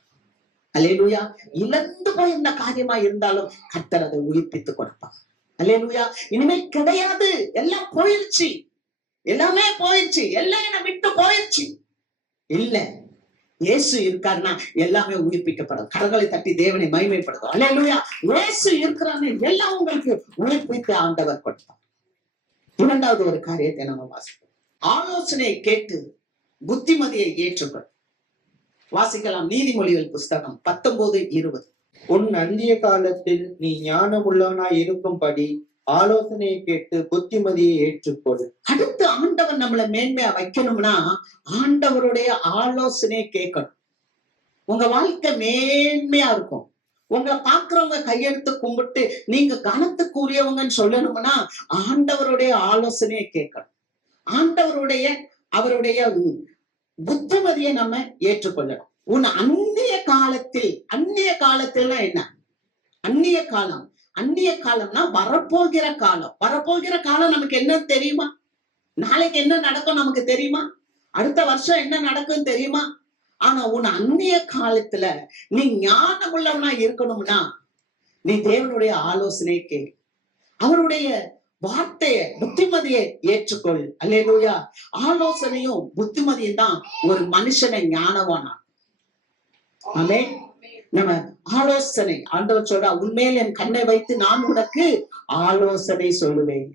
அல்லேலூயா. இழந்து போய் இந்த காரியமா இருந்தாலும் கர்த்தர் அதை உயிர்ப்பித்து கொடுப்பார். அல்லேலூயா. இனிமேல் கிடையாது, எல்லாம் போயிருச்சு, எல்லாமே போயிருச்சு, எல்லாம் என்னை விட்டு போயிருச்சு. இல்ல, இயேசு இருக்காருன்னா எல்லாமே உயிர்ப்பிக்கப்படும். கரங்களை தட்டி தேவனை மகிமைப்படுத்தும். அல்லேலூயா. இயேசு இருக்கிறான்னு எல்லாம் உங்களுக்கு உயிர்ப்பித்து ஆண்டவர் கொடுப்பார். 2வது ஒரு காரியத்தை நம்ம வாசிப்போம். ஆலோசனை கேட்டு புத்திமதியை ஏற்றுக்கொள். வாசிக்கலாம். நீதிமொழிகள் புஸ்தகம் 19:20. உன் அந்திய காலத்தில் நீ ஞானம் உள்ளவனாய் இருக்கும்படி ஆலோசனையை கேட்டு புத்திமதியை ஏற்றுக்கொள். அடுத்து ஆண்டவர் நம்மளை மேன்மையா வைக்கணும்னா ஆண்டவருடைய ஆலோசனையை கேட்கணும். உங்க வாழ்க்கை மேன்மையா இருக்கும். உங்களை பாக்குறவங்க கையெடுத்து கும்பிட்டு நீங்க கனத்துக்குரியவங்கன்னு சொல்லணும்னா ஆண்டவருடைய ஆலோசனையை கேட்கணும். அவருடைய புத்திமதியை நம்ம ஏற்றுக்கொள்ளணும். உன் அந்நிய காலத்தில் என்ன? அந்நிய காலம்னா வரப்போகிற காலம். வரப்போகிற காலம் நமக்கு என்ன தெரியுமா? நாளைக்கு என்ன நடக்கும் நமக்கு தெரியுமா? அடுத்த வருஷம் என்ன நடக்கும் தெரியுமா? ஆனா உன் அந்நிய காலத்துல நீ ஞானம் உள்ளவனா இருக்கணும்னா நீ தேவனுடைய ஆலோசனையை கேள், அவருடைய வார்த்தையை புத்திமதியை ஏற்றுக்கொள். அல்லேலூயா. ஆலோசனையும் புத்திமதியும் தான் ஒரு மனுஷனை ஞானவானா. ஆமென். நம்ம ஆலோசனை, ஆண்டவர் சொல்றா, உன்மேல் என் கண்ணை வைத்து நான் உனக்கு ஆலோசனை சொல்லுவேன்.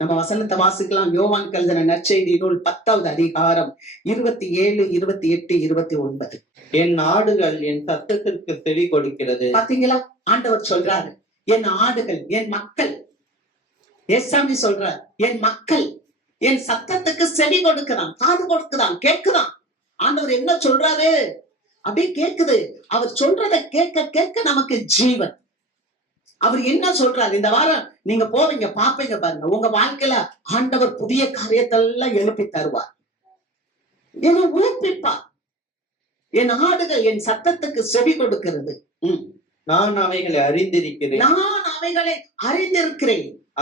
நம்ம வசனத்தை வாசிக்கலாம். யோவான் எழுதின நற்செய்தி நூல் 10வது அதிகாரம் 27, 28, 29. என் ஆடுகள் என் சத்தத்திற்கு செவி கொடுக்கிறது. பாத்தீங்களா? ஆண்டவர் சொல்றாரு, என் ஆடுகள், என் மக்கள். ஏசாமி சொல்றார், என் மக்கள் என் சத்தத்துக்கு செவி கொடுக்கிறான், காது கொடுக்குறான், கேட்குறான். ஆண்டவர் என்ன சொல்றாரு? அப்படியே கேக்குது. அவர் சொல்றதை கேட்க கேட்க நமக்கு ஜீவன். அவர் என்ன சொல்றாரு? இந்த வாரம் நீங்க போவீங்க, பாப்பீங்க பாருங்க, உங்க வாழ்க்கையில ஆண்டவர் புதிய காரியத்தெல்லாம் எழுப்பி தருவார், என்னை உயிர்ப்பிப்பார். என் ஆடுகள் என் சத்தத்துக்கு செவி கொடுக்கிறது. நான் அவைகளை அறிந்திருக்கிறேன்,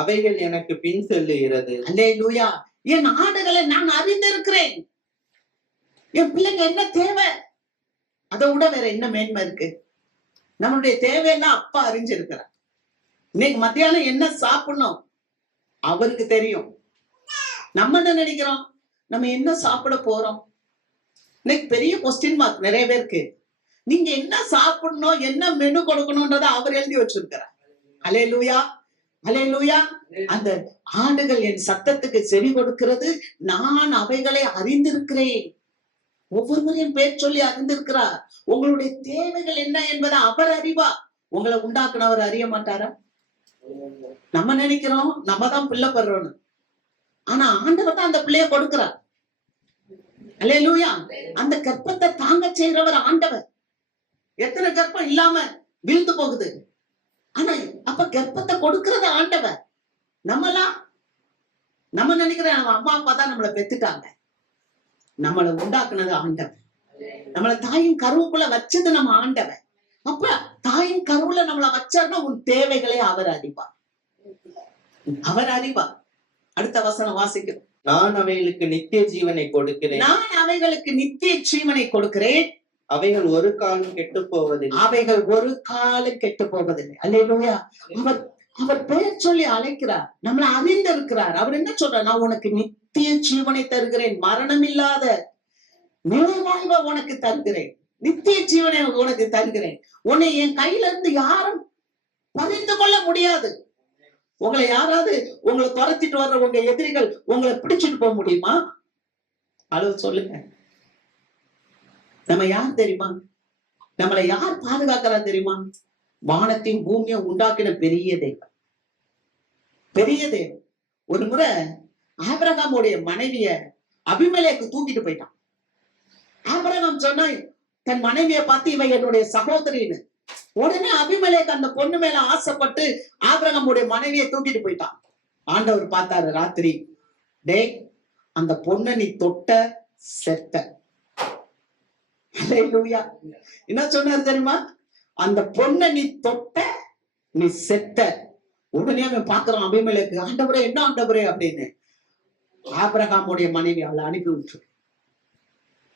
அவைகள் எனக்கு பின் செல்லுகிறது. அல்லேலூயா. என் ஆடுகளை நான் அறிந்திருக்கிறேன். என் பிள்ளைங்க என்ன தேவை, அதை விட வேற என்ன மேன்மை இருக்கு? நம்மளுடைய தேவையெல்லாம் அப்பா அறிஞ்சிருக்கிறார். இன்னைக்கு மத்தியானம் என்ன சாப்பிடணும் அவருக்கு தெரியும். நம்ம என்ன நினைக்கிறோம், நம்ம என்ன சாப்பிட போறோம்? இன்னைக்கு பெரிய கொஸ்டின் மார்க் நிறைய பேருக்கு. நீங்க என்ன சாப்பிடணும், என்ன மெனு கொடுக்கணும்ன்றத அவர் எழுதி வச்சிருக்கிறார். அல்லேலூயா. அல்லேலூயா. அந்த ஆடுகள் என் சத்தத்துக்கு செவி கொடுக்கிறது, நான் அவைகளை அறிந்திருக்கிறேன். ஒவ்வொரு முறையும் பேர் சொல்லி அறிந்திருக்கிறார். உங்களுடைய தேவைகள் என்ன என்பதை அவர் அறிவார். உங்களை உண்டாக்குனவர் அறிய மாட்டாரா? நம்ம நினைக்கிறோம் நம்ம தான் பிள்ளை படுறோம்னு. ஆனா ஆண்டவர் தான் அந்த பிள்ளைய கொடுக்கிறார். அல்லேலூயா. அந்த கர்ப்பத்தை தாங்க செய்கிறவர் ஆண்டவர். எத்தனை கர்ப்பம் இல்லாம விழுந்து போகுது. ஆனா அப்ப கர்ப்பத்தை கொடுக்கிறது ஆண்டவர். நம்ம நினைக்கிற அம்மா அப்பா தான் நம்மளை பெத்துட்டாங்க. நம்மளை உண்டாக்குனது ஆண்டவர். நம்மள தாயின் கருவுக்குள்ள வச்சது நம்ம ஆண்டவர். அப்ப தாயின் கருவுல நம்மளை வச்சார்னா உன் தேவைகளை அவர் அறிவார். அவர் அறிவார். அடுத்த வசனம் வாசிக்கிறோம். நான் அவைகளுக்கு நித்திய ஜீவனை கொடுக்கிறேன். நான் அவைகளுக்கு நித்திய ஜீவனை கொடுக்கிறேன். அவைகள் ஒரு காலம் கெட்டு போவதில்லை. அவைகள் ஒரு காலம் கெட்டு போவதில்லை. அல்லேலூயா. அவர் பெயர் சொல்லி அழைக்கிறார். நம்மளை அறிந்திருக்கிறார். அவர் என்ன சொல்றார்? நான் உனக்கு நித்திய ஜீவனை தருகிறேன். மரணம் இல்லாத நிலைவாழ்வை உனக்கு தருகிறேன். நித்திய ஜீவனை உனக்கு தருகிறேன். உன்னை என் கையில இருந்து யாரும் பறித்து கொள்ள முடியாது. உங்களை யாராவது உங்களை துரத்திட்டு வர்ற உங்க எதிரிகள் உங்களை பிடிச்சிட்டு போக முடியுமா? அளவு சொல்லுங்க. நம்ம யார் தெரியுமா? நம்மளை யார் பாதுகாக்கிறா தெரியுமா? வானத்தையும் பூமியை உண்டாக்கின பெரிய தெய்வம். பெரிய தெய்வம். ஒரு முறை ஆபிரகாமுடைய மனைவிய அபிமெலேக்கு தூக்கிட்டு போயிட்டான். ஆபிரகாம் சொன்னா தன் மனைவியை பார்த்து இவ என்னுடைய சகோதரின்னு. உடனே அபிமெலேக்கு அந்த பொண்ணு மேல ஆசைப்பட்டு ஆபிரகாமுடைய மனைவியை தூக்கிட்டு போயிட்டான். ஆண்டவர் பார்த்தாரு ராத்திரி, டேய் அந்த பொண்ணை நீ தொட்ட செத்த. அல்லேலூயா. என்ன சொன்னாரு தெரியுமா? அந்த பொண்ணை நீ தொட்ட நீ செத்த. உடனே அவன் பாக்குறான் அபிமெலேக்கு, ஆண்டவரே என்ன ஆண்டவரே அப்படின்னு. ஆபிரகாமுடைய மனைவி அவளை அனுப்பி விட்டு,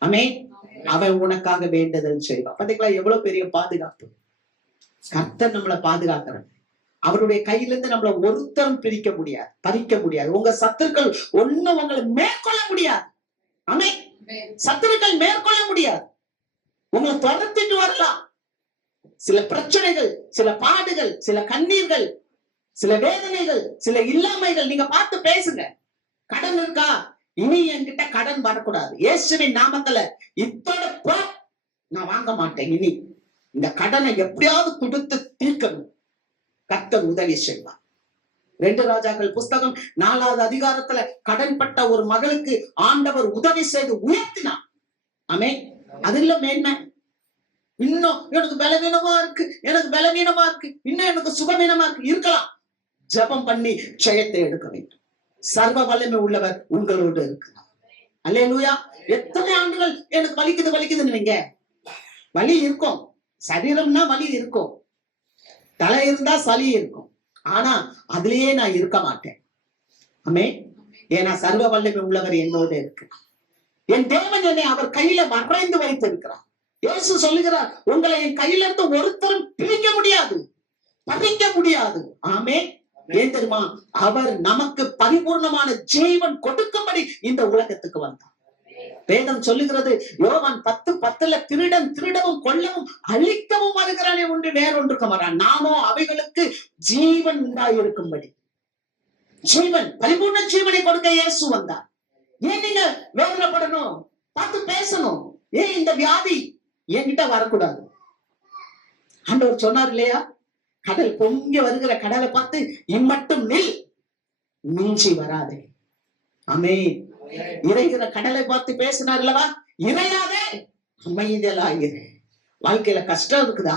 ஆமென், அவன் உனக்காக வேண்டுதல் செய்வான். பாத்தீங்களா எவ்வளவு பெரிய பாதுகாப்பு. கர்த்தர் நம்மளை பாதுகாக்கிறார். அவருடைய கையிலிருந்து நம்மளை ஒருத்தரும் பிரிக்க முடியாது, பறிக்க முடியாது. உங்க சத்துருக்கள் ஒண்ணும் உங்களை மேற்கொள்ள முடியாது. ஆமென். சத்துருக்கள் மேற்கொள்ள முடியாது. உங்களை துரத்திட்டு வரலாம். சில பிரச்சனைகள், சில பாடுகள், சில கண்ணீர்கள், சில வேதனைகள், சில இல்லாமைகள் நீங்க பார்த்து பேசுங்க. கடன் இருக்கா? இனி என்கிட்ட கடன் வரக்கூடாது. இயேசுவின் நாமத்துல இத்தோட நான் வாங்க மாட்டேன். இனி இந்த கடனை எப்படியாவது கொடுத்து தீர்க்கணும். கர்த்தர் உதவி செய்வார். 2 ராஜாக்கள் புஸ்தகம் 4வது அதிகாரத்துல கடன்பட்ட ஒரு மகளுக்கு ஆண்டவர் உதவி செய்து உயர்த்தினார். ஆமென். அதுல மேன்மை. இன்னும் எனக்கு பலவீனமா இருக்கு, எனக்கு பலவீனமா இருக்கு, இன்னும் எனக்கு சுகவீனமா இருக்கு, இருக்கலாம். ஜெபம் பண்ணி ஜெயத்தை எடுக்க வேண்டும். சர்வ வல்லமை உள்ளவர் உங்களோடு இருக்கிறார். அல்லேலூயா. எத்தனை ஆண்டுகள் எனக்கு வலிக்குதுன்னு வைங்க, வலி இருக்கும். சரீரம்னா வலி இருக்கும், தலை இருந்தா சளி இருக்கும். ஆனா அதுலயே நான் இருக்க மாட்டேன். ஆமென். ஏன்னா சர்வ வல்லமை உள்ளவர் என்னோடு இருக்கு. என் தேவன் என்னை அவர் கையில வரைந்து வைத்திருக்கிறார். இயேசு சொல்லுகிறார், உங்களை என் கையில இருந்து ஒருத்தரும் பிரிக்க முடியாது, பறிக்க முடியாது. ஆமென். ஏன் தெரியுமா? அவர் நமக்கு பரிபூர்ணமான ஜீவன் கொடுக்கும்படி இந்த உலகத்துக்கு வந்தார். வேதம் சொல்லுகிறது, யோவான் 10:10 திருடன் திருடவும் கொல்லவும் அழிக்கவும் வருகிறானே ஒன்று வேறொன்றுக்கு வரான், நாமோ அவைகளுக்கு ஜீவன் உண்டாயிருக்கும்படி. ஜீவன், பரிபூர்ண ஜீவனை கொடுக்க இயேசு வந்தார். ஏன் நீங்க வேதனைப்படணும்? பார்த்து பேசணும். ஏன் இந்த வியாதி என்கிட்ட வரக்கூடாது? ஆண்டவர் சொன்னார் இல்லையா? கடல் பொங்கி வருகிற கடலை பார்த்து இம்மட்டும் நில், மிஞ்சி வராதே. ஆமென். இறைகிற கடலை பார்த்து பேசினார் அல்லவா? இறையாதே, அமைதலாயிரு. வாழ்க்கையில கஷ்டம் இருக்குதா?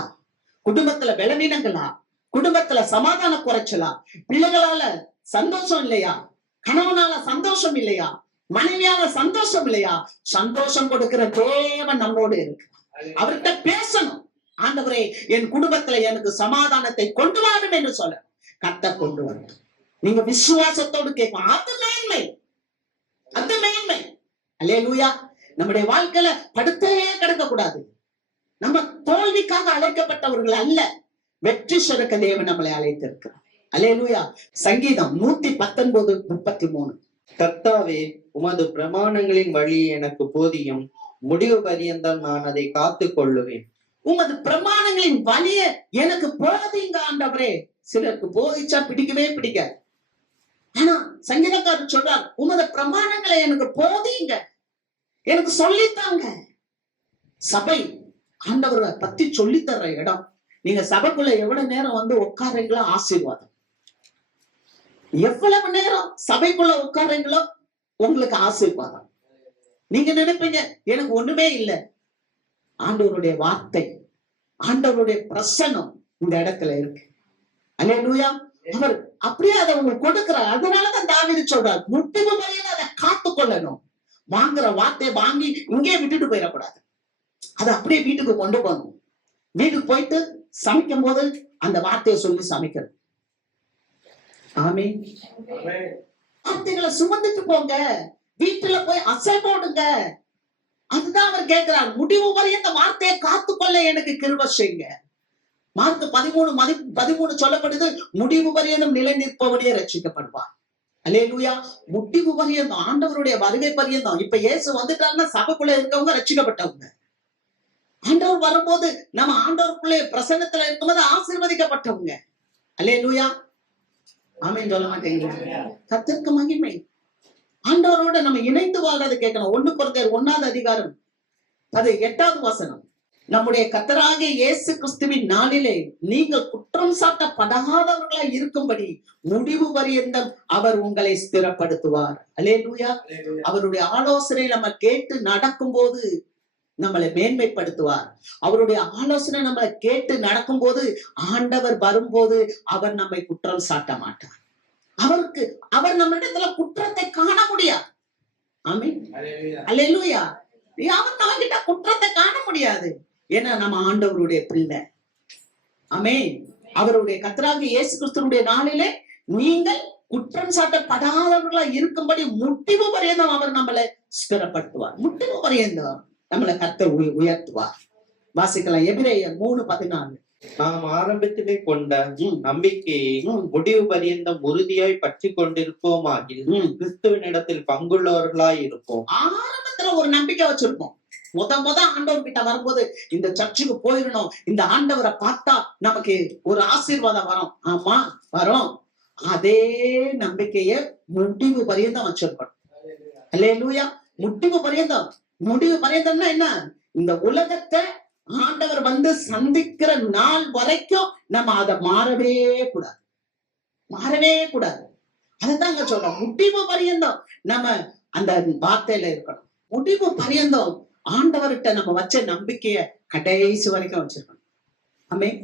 குடும்பத்துல பலவீனங்களா? குடும்பத்துல சமாதான குறைச்சலா? பிள்ளைகளால சந்தோஷம் இல்லையா? கணவனால சந்தோஷம் இல்லையா? மனைவியால சந்தோஷம் இல்லையா? சந்தோஷம் கொடுக்கிற தேவன் நம்மோடு இருக்கு. அவர்கிட்ட பேசணும். ஆண்டவரே, என் குடும்பத்துல எனக்கு சமாதானத்தை கொண்டு வரணும் என்று சொல்ல கர்த்தர் கொண்டு வரணும். நீங்க விசுவாசத்தோடு கேட்கணும். அது மேன்மை, அது மேன்மை. அல்லேலூயா. நம்முடைய வாழ்க்கையில படுத்தே கிடக்க கூடாது. நம்ம தோல்விக்காக அழைக்கப்பட்டவர்கள் அல்ல, வெற்றி சுரக்க தேவன் நம்மளை அழைத்திருக்கிறார். அல்லேலூயா. சங்கீதம் 119:33. கர்த்தாவே, உமது பிரமாணங்களின் வழி எனக்கு போதியும், முடிவு பரியந்தம் நான் அதை காத்து கொள்ளுவேன். உமது பிரமாணங்களின் வழிய எனக்கு போதிங்க ஆண்டவரே. சிலருக்கு போதிச்சா பிடிக்கவே பிடிக்காது. ஆனா சங்கீதக்காரர் சொல்றார், உமது பிரமாணங்களை எனக்கு போதிங்க, எனக்கு சொல்லித்தாங்க. சபை ஆண்டவரை பத்தி சொல்லி தர்ற இடம். நீங்க சபைக்குள்ள எவ்வளவு நேரம் வந்து உட்காருங்களா ஆசீர்வாதம். எவ்வளவு நேரம் சபைக்குள்ள உட்காரீங்களோ உங்களுக்கு ஆசீர்வாதம். நீங்க நினைப்பீங்க எனக்கு ஒண்ணுமே இல்லை. ஆண்டவருடைய வார்த்தை, ஆண்டவருடைய பிரசன்னம் இந்த இடத்துல இருக்கு. அல்லேலூயா. அவர் அப்படியே அதை உங்களுக்கு கொடுக்கிறார். அதனாலதான் தாவீது சொல்றார், முடிவு வரையில அதை காத்து கொள்ளணும். வாங்குற வார்த்தையை வாங்கி இங்கே விட்டுட்டு போயிடக்கூடாது. அதை அப்படியே வீட்டுக்கு கொண்டு போகணும். வீட்டுக்கு போயிட்டு சமைக்கும் போது அந்த வார்த்தையை சொல்லி சமைக்கணும். ஆமென். வார்த்தைகளை சுமந்துட்டு போங்க, வீட்டுல போய் அசை போடுங்க. அதுதான் அவர் கேட்கிறார். முடிவு வரை இந்த வார்த்தையை காத்துக்கொள்ள எனக்கு கிருபை செய்யுங்க. மார்க் 13:13 சொல்லப்படுது, முடிவு பரியந்தம் நிலை நிற்பவனே ரட்சிக்கப்படுவார். அல்லேலூயா. முடிவு பரியந்தம், ஆண்டவருடைய வருகை பரியந்தம். இப்ப இயேசு வந்துட்டாருன்னா சபைக்குள்ள இருக்கவங்க ரட்சிக்கப்பட்டவங்க. ஆண்டவர் வரும்போது நம்ம ஆண்டவருக்குள்ளே பிரசன்னத்துல இருக்கும்போது ஆசீர்வதிக்கப்பட்டவங்க. அல்லேலூயா. ஆமென் சொல்ல மாட்டேங்கிறீங்க. கர்த்தருக்கு மகிமை. ஆண்டவரோட நம்ம இணைந்து வாழ்றது கேட்கணும். 1 கொரிந்தியர் 1:8 அது 8வது வசனம். நம்முடைய கர்த்தராகிய இயேசு கிறிஸ்துவின் நாளிலே நீங்கள் குற்றம் சாட்டப்படாதவர்களாய் இருக்கும்படி முடிவு பரியந்தம் அவர் உங்களை ஸ்திரப்படுத்துவார். அல்லேலூயா. அவருடைய ஆலோசனை நம்ம கேட்டு நடக்கும் போது நம்மளை மேன்மைப்படுத்துவார். அவருடைய ஆலோசனை நம்மளை கேட்டு நடக்கும் போது, ஆண்டவர் வரும்போது அவர் நம்மை குற்றம் சாட்ட மாட்டார். அவர் நம்ம இடத்துல குற்றத்தை காண முடியாது. ஆமென். அல்லேலூயா. அவர் நம்ம கிட்ட குற்றத்தை காண முடியாது. ஏன்னா நம்ம ஆண்டவருடைய பிள்ளை. ஆமென். அவருடைய கர்த்தராகிய இயேசு கிறிஸ்துவினுடைய நாளிலே நீங்கள் குற்றம் சாட்டப்படாதவர்களா இருக்கும்படி முடிவு பரியந்தம் அவர் நம்மளை ஸ்திரப்படுத்துவார். முடிவு பரியந்தம் நம்மளை கர்த்தர் உயர்த்துவார். வாசிக்கலாம் எபிரேயர் 3:14. நாம் ஆரம்பத்திலே கொண்ட நம்பிக்கையை முடிவு பரியந்தம் உறுதியாய் பற்றி கொண்டிருப்போமாகில் கிறிஸ்துவனிடத்தில் பங்குள்ளவர்களாய் இருப்போம். ஆரம்பத்துல ஒரு நம்பிக்கை வச்சிருப்போம். முத ஆண்டவர் கிட்ட வரும்போது இந்த சர்ச்சுக்கு போயிடணும், இந்த ஆண்டவரை பார்த்தா நமக்கு ஒரு ஆசீர்வாதம் வரும். ஆமா வரும். அதே நம்பிக்கைய முடிவு பரியந்தம் வச்சிருக்கணும். அல்லேலூயா. முடிவு பரியந்தம். முடிவு பரியந்தம்னா என்ன? இந்த உலகத்தை ஆண்டவர் வந்து சந்திக்கிற நாள் வரைக்கும் நம்ம அதை மாறவே கூடாது. அதுதாங்க சொல்றோம். முடிவு பரியந்தம் நம்ம அந்த வார்த்தையில இருக்கணும். முடிவு பரியந்தம் ஆண்டவர்கிட்ட நம்ம வச்ச நம்பிக்கைய கடைசி வரைக்கும் வச்சிருக்கணும். ஆமென்.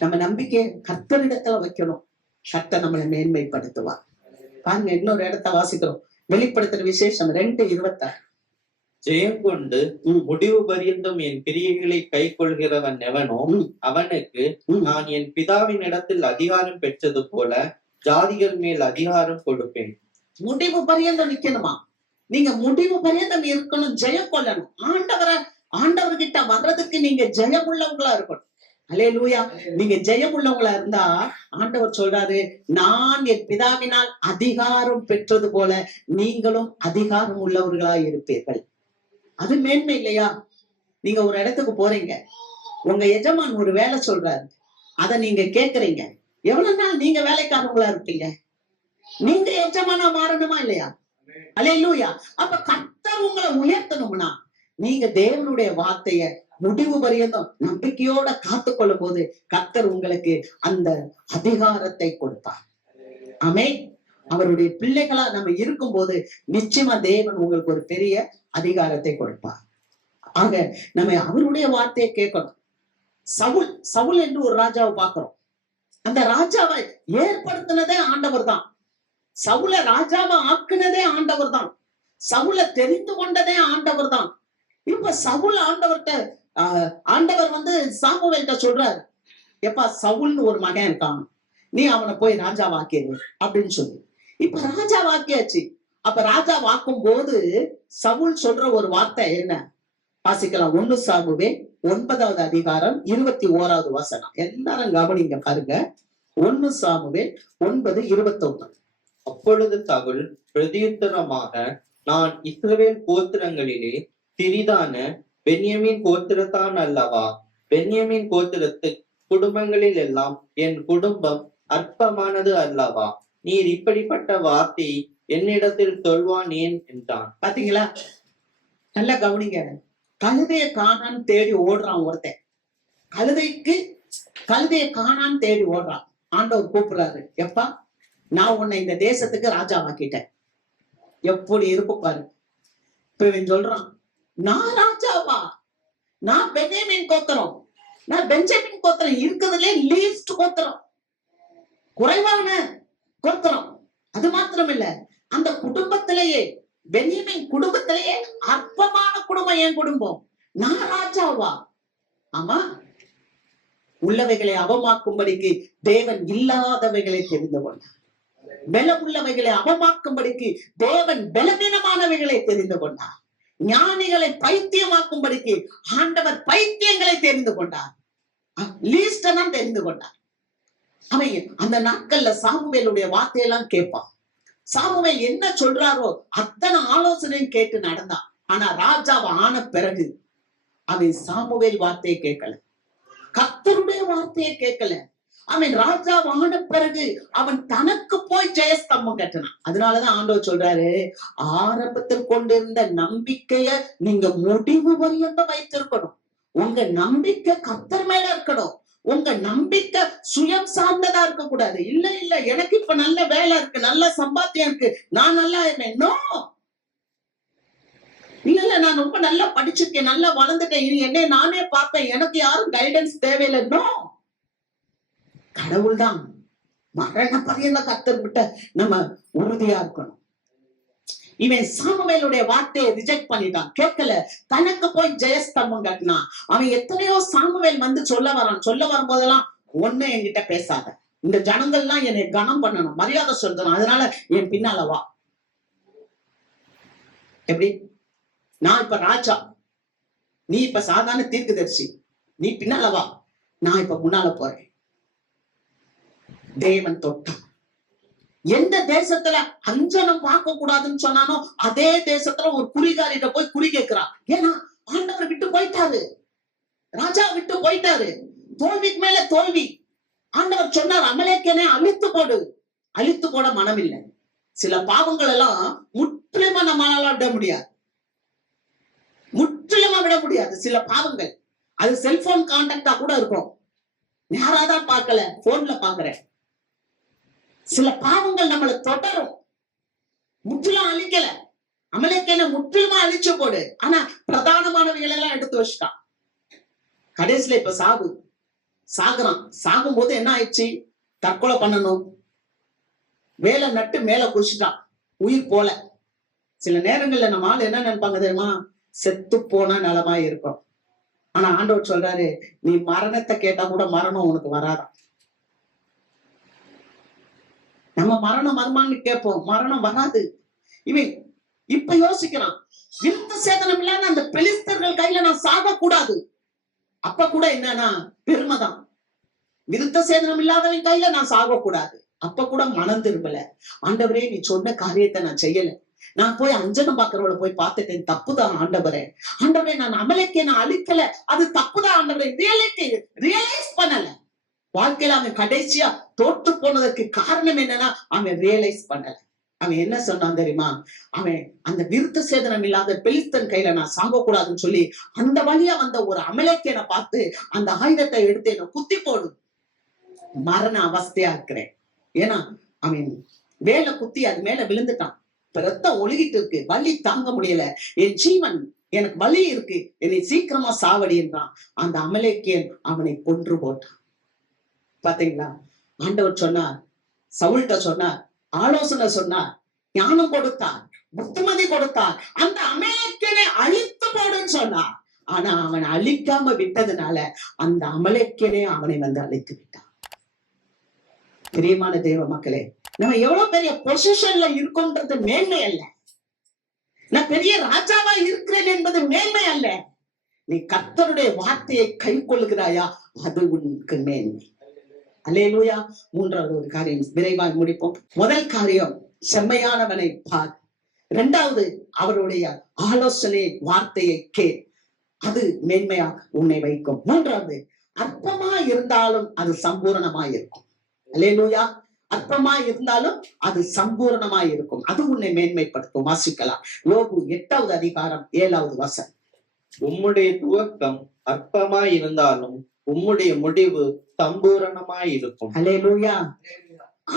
நம்ம நம்பிக்கையை கர்த்தரிடத்துல வைக்கணும். கர்த்தர் நம்மளை மேன்மைப்படுத்துவார். பாருங்க, இன்னொரு இடத்த வாசிக்கிறோம். வெளிப்படுத்துற விசேஷம் 2:26. ஜெயம் கொண்டு முடிவு பரியந்தம் என் கிரியைகளை கை கொள்கிறவன் எவனோ அவனுக்கு நான் என் பிதாவின் இடத்தில் அதிகாரம் பெற்றது போல ஜாதிகள் மேல் அதிகாரம் கொடுப்பேன். முடிவு பரியந்தம் நிக்கணுமா? நீங்க முடிவு பரியந்தம் இருக்கணும். ஜெயம் கொள்ளணும். ஆண்டவர்கிட்ட வர்றதுக்கு நீங்க ஜெயம் உள்ளவங்களா இருக்கணும். அல்லேலூயா. நீங்க ஜெயம் உள்ளவங்களா இருந்தா ஆண்டவர் சொல்றாரு, நான் என் பிதாவினால் அதிகாரம் பெற்றது போல நீங்களும் அதிகாரம் உள்ளவர்களா இருப்பீர்கள். அது மேன்மை இல்லையா? நீங்க ஒரு இடத்துக்கு போறீங்க, உங்க எஜமான் ஒரு வேலை சொல்றாரு, அத நீங்க கேக்குறீங்க. எவ்வளவு நாள் நீங்க வேலைக்காரங்களா இருப்பீங்க? நீங்க எஜமானா மாறணுமா இல்லையா? அல்லேலூயா. அப்ப கர்த்தர் உங்களை உயர்த்தணும்னா நீங்க தேவனுடைய வார்த்தைய முடிவு பரியந்தம் நம்பிக்கையோட காத்து கொள்ளும் போது கர்த்தர் உங்களுக்கு அந்த அதிகாரத்தை கொடுப்பார். ஆமென். அவருடைய பிள்ளைகளா நம்ம இருக்கும் போது நிச்சயமா தேவன் உங்களுக்கு ஒரு பெரிய அதிகாரத்தை கொடுப்பார். ஆக நம்ம அவருடைய வார்த்தையை கேட்கணும். சவுல் என்று ஒரு ராஜாவை பார்க்கிறோம். அந்த ராஜாவை ஏற்படுத்தினதே ஆண்டவர் தான். சவுல ராஜாவை ஆக்குனதே ஆண்டவர் தான். சவுல தெரிந்து கொண்டதே ஆண்டவர் தான். இப்ப சவுல் ஆண்டவர் வந்து சாமுவேல்கிட்ட சொல்றாரு, எப்பா சவுல்னு ஒரு மகன் இருக்கான், நீ அவனை போய் ராஜா வாக்கிடு அப்படின்னு சொல்லி. இப்ப ராஜா வாக்கியாச்சு. அப்ப ராஜா வாக்கும் போது சவுல் சொல்ற ஒரு வார்த்தை என்ன? வாசிக்கலாம். 1 சாமுவேல் 9வது அதிகாரம் 21வது வசனம். எல்லாரும் கவனிங்க பாருங்க. 1 சாமுவேல் 9:21. அப்பொழுது சவுல் பிரதியுத்தரமாக, நான் இஸ்ரவேல் கோத்திரங்களிலே சிறிதான பென்யமீன் கோத்திரத்தான் அல்லவா? பென்யமீன் கோத்திரத்து குடும்பங்களில் எல்லாம் என் குடும்பம் அற்பமானது அல்லவா? நீர் இப்படிப்பட்ட வார்த்தை என்னிடத்தில் சொல்வான் ஏன் என்றான். பாத்தீங்களா? நல்லா கவனிங்க. கழுதைய காணான்னு தேடி ஓடுறான் ஒருத்தன். கழுதைய காணான்னு தேடி ஓடுறான். ஆண்டவர் கூப்பிடுறாரு, எப்பா நான் உன்னை இந்த தேசத்துக்கு ராஜாவாக்கிட்டேன். எப்படி இருக்கும் பாரு. இப்ப இவன் சொல்றான், நான் ராஜாவா? நான் பென்யமீன் கோத்திரம், நான் பெஞ்சமின் கோத்திரம், இருக்கிறதுலே லீஸ்ட் கோத்திரம், குறைவான கோத்திரம். அது மாத்திரம் இல்ல, அந்த குடும்பத்திலேயே பென்யமீன் குடும்பத்திலேயே அற்பமான குடும்பம் என் குடும்பம். நான் ராஜாவா? ஆமா, உள்ளவைகளை அவமாக்கும்படிக்கு தேவன் இல்லாதவைகளை தெரிந்து கொண்டார். பலம் உள்ளவைகளை அவமாக்கும்படிக்கு தேவன் பலவீனமானவைகளை தெரிந்து கொண்டார். ஞானிகளை பைத்தியமாக்கும்படிக்கு ஆண்டவர் பைத்தியங்களை தெரிந்து கொண்டார். லீஸ்டன் தெரிந்து கொண்டார். அவன் அந்த நாட்கள்ல சாமுவேலுடைய வார்த்தையெல்லாம் கேட்பான். சாமுவேல் என்ன சொல்றாரோ அத்தனை ஆலோசனையும் கேட்டு நடந்தான். ஆனா ராஜாவை ஆன பிறகு அவன் சாமுவேல் வார்த்தையை கேட்கல, கர்த்தருடைய வார்த்தையை கேட்கல. அவன் ராஜாவான பிறகு அவன் தனக்கு போய் ஜெயஸ்தம்பம் கட்டினான். அதனாலதான் ஆண்டவர் சொல்றாரு, ஆரம்பத்தில் கொண்டிருந்த நம்பிக்கைய நீங்க முடிவு வரையும் வைத்திருக்கணும். உங்க நம்பிக்கை கர்த்தர் மேல இருக்கணும். உங்க நம்பிக்கை சுயம் சார்ந்ததா இருக்க கூடாது. இல்ல இல்ல, எனக்கு இப்ப நல்ல வேலை இருக்கு, நல்ல சம்பாத்தியம் இருக்கு, நான் நல்லா இருக்கேன். நோ, இல்ல இல்ல, நான் ரொம்ப நல்லா படிச்சிருக்கேன், நல்லா வளர்ந்துட்டேன், இனி என்ன நானே பார்ப்பேன், எனக்கு யாரும் கைடன்ஸ் தேவையில்லை. நோ, கடவுள் தான் மரண பரியந்த கர்த்தர் கிட்ட நம்ம உறுதியா இருக்கணும். இவன் சாமுவேலுடைய வார்த்தையை ரிஜெக்ட் பண்ணிட்டான், கேட்கல, தனக்கு போய் ஜெயஸ்தம்பம் கட்டினான். அவன் எத்தனையோ சாமுவேல் வந்து சொல்ல வரும்போதெல்லாம், ஒண்ணு என்கிட்ட பேசாத, இந்த ஜனங்கள்லாம் என்னை கனம் பண்ணணும், மரியாதை சொல்லணும், அதனால என் பின்னால வா. எப்படி? நான் இப்ப ராஜா, நீ இப்ப சாதாரண தீர்க்கதரிசி, நீ பின்னால வா, நான் இப்ப முன்னால போறேன். தேவன் தொட்டான். எந்த தேசத்துல அஞ்சனம் பார்க்க கூடாதுன்னு சொன்னானோ அதே தேசத்துல ஒரு குறிகாரிட்ட போய் குறி கேட்கிறான். ஏன்னா ஆண்டவர் விட்டு போயிட்டாரு, ராஜா விட்டு போயிட்டாரு, தோல்விக்கு மேல தோல்வி. ஆண்டவர் சொன்னார், அமலேக்கனை அழித்து போடு. அழித்து போட மனம் இல்லை. சில பாவங்கள் எல்லாம் முற்றிலுமா நம்மளால விட முடியாது, முற்றிலுமா விட முடியாது. சில பாவங்கள் அது செல்போன் கான்டாக்டா கூட இருக்கும், யாராதான் பார்க்கல, போன்ல பாக்குறேன். சில பாவங்கள் நம்மளை தொடரும், முற்றிலும் அழிக்கல. அமலேக்கனை முற்றிலுமா அழிச்சு போடு, ஆனா பிரதானமானவைகள் எல்லாம் எடுத்து வச்சுட்டான். கடைசியில இப்ப சாகுறான். சாகும் போது என்ன ஆயிடுச்சு? தற்கொலை பண்ணணும், வேலை நட்டு மேல குடிச்சிட்டான், உயிர் போல. சில நேரங்கள்ல நம்ம ஆள் என்ன நினைப்பாங்க தெரியுமா? செத்து போனா நலமா இருக்கும். ஆனா ஆண்டவர் சொல்றாரு, நீ மரணத்தை கேட்டா கூட மரணம் உனக்கு வராதான். நம்ம மரணம் வருமானு கேட்போம், மரணம் வராது. இவன் இப்ப யோசிக்கிறான், விருத்த சேதனம் இல்லாத அந்த பெலிஸ்தர்கள் கையில நான் சாக கூடாது. அப்ப கூட என்னன்னா பெருமைதான். விருத்த சேதனம் இல்லாதவன் கையில நான் சாக கூடாது. அப்ப கூட மனம் திரும்பல. ஆண்டவரே, நீ சொன்ன காரியத்தை நான் செய்யல, நான் போய் அஞ்சனம் பாக்குறவளை போய் பார்த்துட்டேன், தப்புதான் ஆண்டவரே. ஆண்டவரே, நான் அமலேக்கனை அழிக்கல, அது தப்புதான் ஆண்டவரே. ரியலைஸ் பண்ணல. வாழ்க்கையில அவன் கடைசியா தோற்று போனதற்கு காரணம் என்னன்னா, அவன் ரியலைஸ் பண்ணல. அவன் என்ன சொன்னான் தெரியுமா? அவன் அந்த விருத்த சேதனம் இல்லாத பெலிஸ்தன் கையில நான் சாகக்கூடாதுன்னு சொல்லி அந்த வழியா வந்த ஒரு அமலேக்கனை பார்த்து அந்த ஆயுதத்தை எடுத்து என்ன குத்தி போடு, மரண அவஸ்தையா இருக்கிறேன். ஏன்னா அவன் வேலை குத்தி அது மேல விழுந்துட்டான், ரத்தம் ஒழுகிட்டு இருக்கு, வலி தாங்க முடியல, என் ஜீவன் எனக்கு வலி இருக்கு, என்னை சீக்கிரமா சாவடி என்றான். அந்த அமலேக்கியன் அவனை கொன்று போட்டான். பாத்தீங்களா? ஆண்டவர் சொன்னார், சவுல்ட்ட சொன்னார், ஆலோசனை சொன்னார், ஞானம் கொடுத்தார், புத்திமதி கொடுத்தார், அந்த அமலேக்கியனை அழித்து போடுன்னு சொன்னார். ஆனா அவன் அழிக்காம விட்டதுனால அந்த அமலேக்கியனே அவனை வந்து அழித்து விட்டான். பிரியமான தேவ மக்களே, நம்ம எவ்வளவு பெரிய பொசிஷன்ல இருக்கோன்றது மேன்மை அல்ல, நான் பெரிய ராஜாவா இருக்கிறேன் என்பது மேன்மை அல்ல. நீ கர்த்தருடைய வார்த்தையை கை கொள்ளுகிறாயா, அது உனக்கு மேன்மை. அல்லேலூயா. மூன்றாவது ஒரு காரியம் விரைவாக முடிப்போம். முதல் காரியம், செம்மையானவனை பார். இரண்டாவது, அவருடைய ஆலோசனை வார்த்தையை கேள், அது மேன்மையாக உன்னை வைக்கும். மூன்றாவது, அற்பமா இருந்தாலும் அது சம்பூரணமாய் இருக்கும். அல்லேலூயா. அற்பமா இருந்தாலும் அது சம்பூரணமாய் இருக்கும், அது உன்னை மேன்மைப்படுத்தும். வாசிக்கலாம், யோபு 8வது அதிகாரம் 7வது வசனம். உம்முடைய துவக்கம் அற்பமாய் இருந்தாலும் உம்முடைய முடிவு சம்பூரணமாய் இருக்கும். அல்லேலூயா.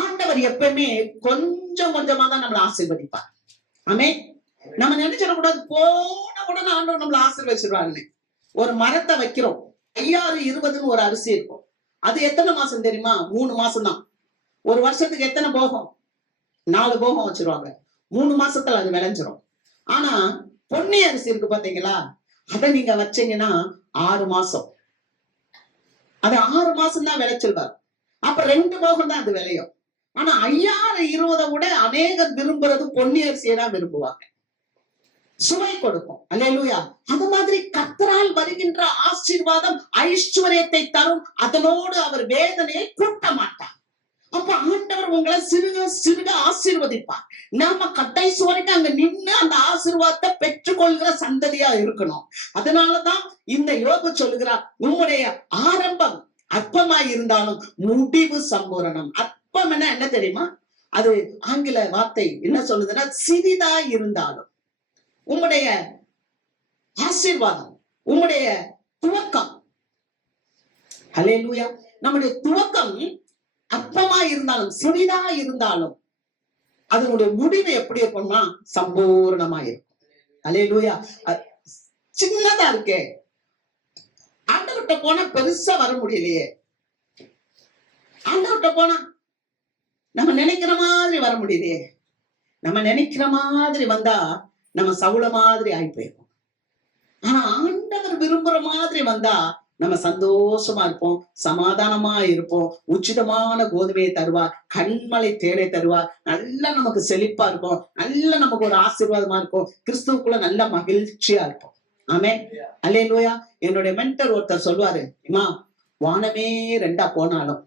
ஆண்டவர் எப்பவுமே கொஞ்சம் கொஞ்சமா தான் நம்மளை ஆசீர்வதிப்பார். ஆமென். நம்ம நினைச்சிடக்கூடாது போன உடனே ஆண்டவர் நம்மளை ஆசீர்வதிச்சிருவாங்கன்னு. ஒரு மரத்தை வைக்கிறோம், 5020 ஒரு அரிசி இருக்கும். அது எத்தனை மாசம் தெரியுமா? 3 மாசம் தான். ஒரு வருஷத்துக்கு எத்தனை போகம்? 4 போகம் வச்சிருவாங்க. 3 மாசத்துல அது விளைஞ்சிரும். ஆனா பொன்னி அரிசி இருக்கு பாத்தீங்களா, அதை நீங்க வச்சீங்கன்னா 6 மாசம். அது 6 மாசம் தான் விளைச்சல் வரும். அப்ப 2 போகம் தான் அது விளையும். ஆனா 5020 விட அநேகர் விரும்புறது பொன்னி அரிசியை தான் விரும்புவாங்க. சுவை கொடுக்கும். அல்லேலூயா. அது மாதிரி கர்த்தரால் வருகின்ற ஆசீர்வாதம் ஐஸ்வர்யத்தை தரும். அதனோடு அவர் வேதனையை கூட்ட மாட்டார். அப்ப ஆண்டவர் உங்களை சிறுக சிறுக ஆசீர்வதிப்பார். நாம கடைசி வரைக்கும் அங்க நின்று அந்த ஆசீர்வாதத்தை பெற்றுக்கொள்கிற சந்ததியா இருக்கணும். அதனாலதான் இந்த யோபு சொல்லுகிறார், உம்முடைய ஆரம்பம் அற்பமாய் இருந்தாலும் முடிவு சம்பூரணம். அற்பம் என்ன தெரியுமா? அது ஆங்கில வார்த்தை என்ன சொல்லுதுன்னா, சிறிதா இருந்தாலும் உம்முடைய ஆசீர்வாதம், உம்முடைய துவக்கம், ஹல்லேலூயா, நம்முடைய துவக்கம் அற்பமா இருந்தாலும் சிறிதா இருந்தாலும் அதனுடைய முடிவு எப்படி இருக்கும்னா சம்பூர்ணமா இருக்கும். ஹல்லேலூயா. சின்னதா இருக்கே, ஆண்டவர்கிட்ட போனா பெருசா வர முடியலையே. ஆண்டவர்கிட்ட போனா நம்ம நினைக்கிற மாதிரி வர முடியலையே. நம்ம நினைக்கிற மாதிரி வந்தா நம்ம சவுள மாதிரி ஆகி போயிருக்கோம். ஆனா ஆண்டவர் விரும்புற மாதிரி வந்தா நம்ம சந்தோஷமா இருப்போம், சமாதானமா இருப்போம். உச்சிதமான கோதுமையை தருவார், கண்மலை தேனை தருவார், நல்லா நமக்கு செழிப்பா இருக்கும், நல்ல நமக்கு ஒரு ஆசீர்வாதமா இருக்கும், கிறிஸ்துவுக்குள்ள நல்ல மகிழ்ச்சியா இருப்போம். ஆமென். அல்லேலூயா. என்னுடைய மென்டர் ஒருத்தர் சொல்லுவாரு, இம்மா வானமே 2 போனாலும்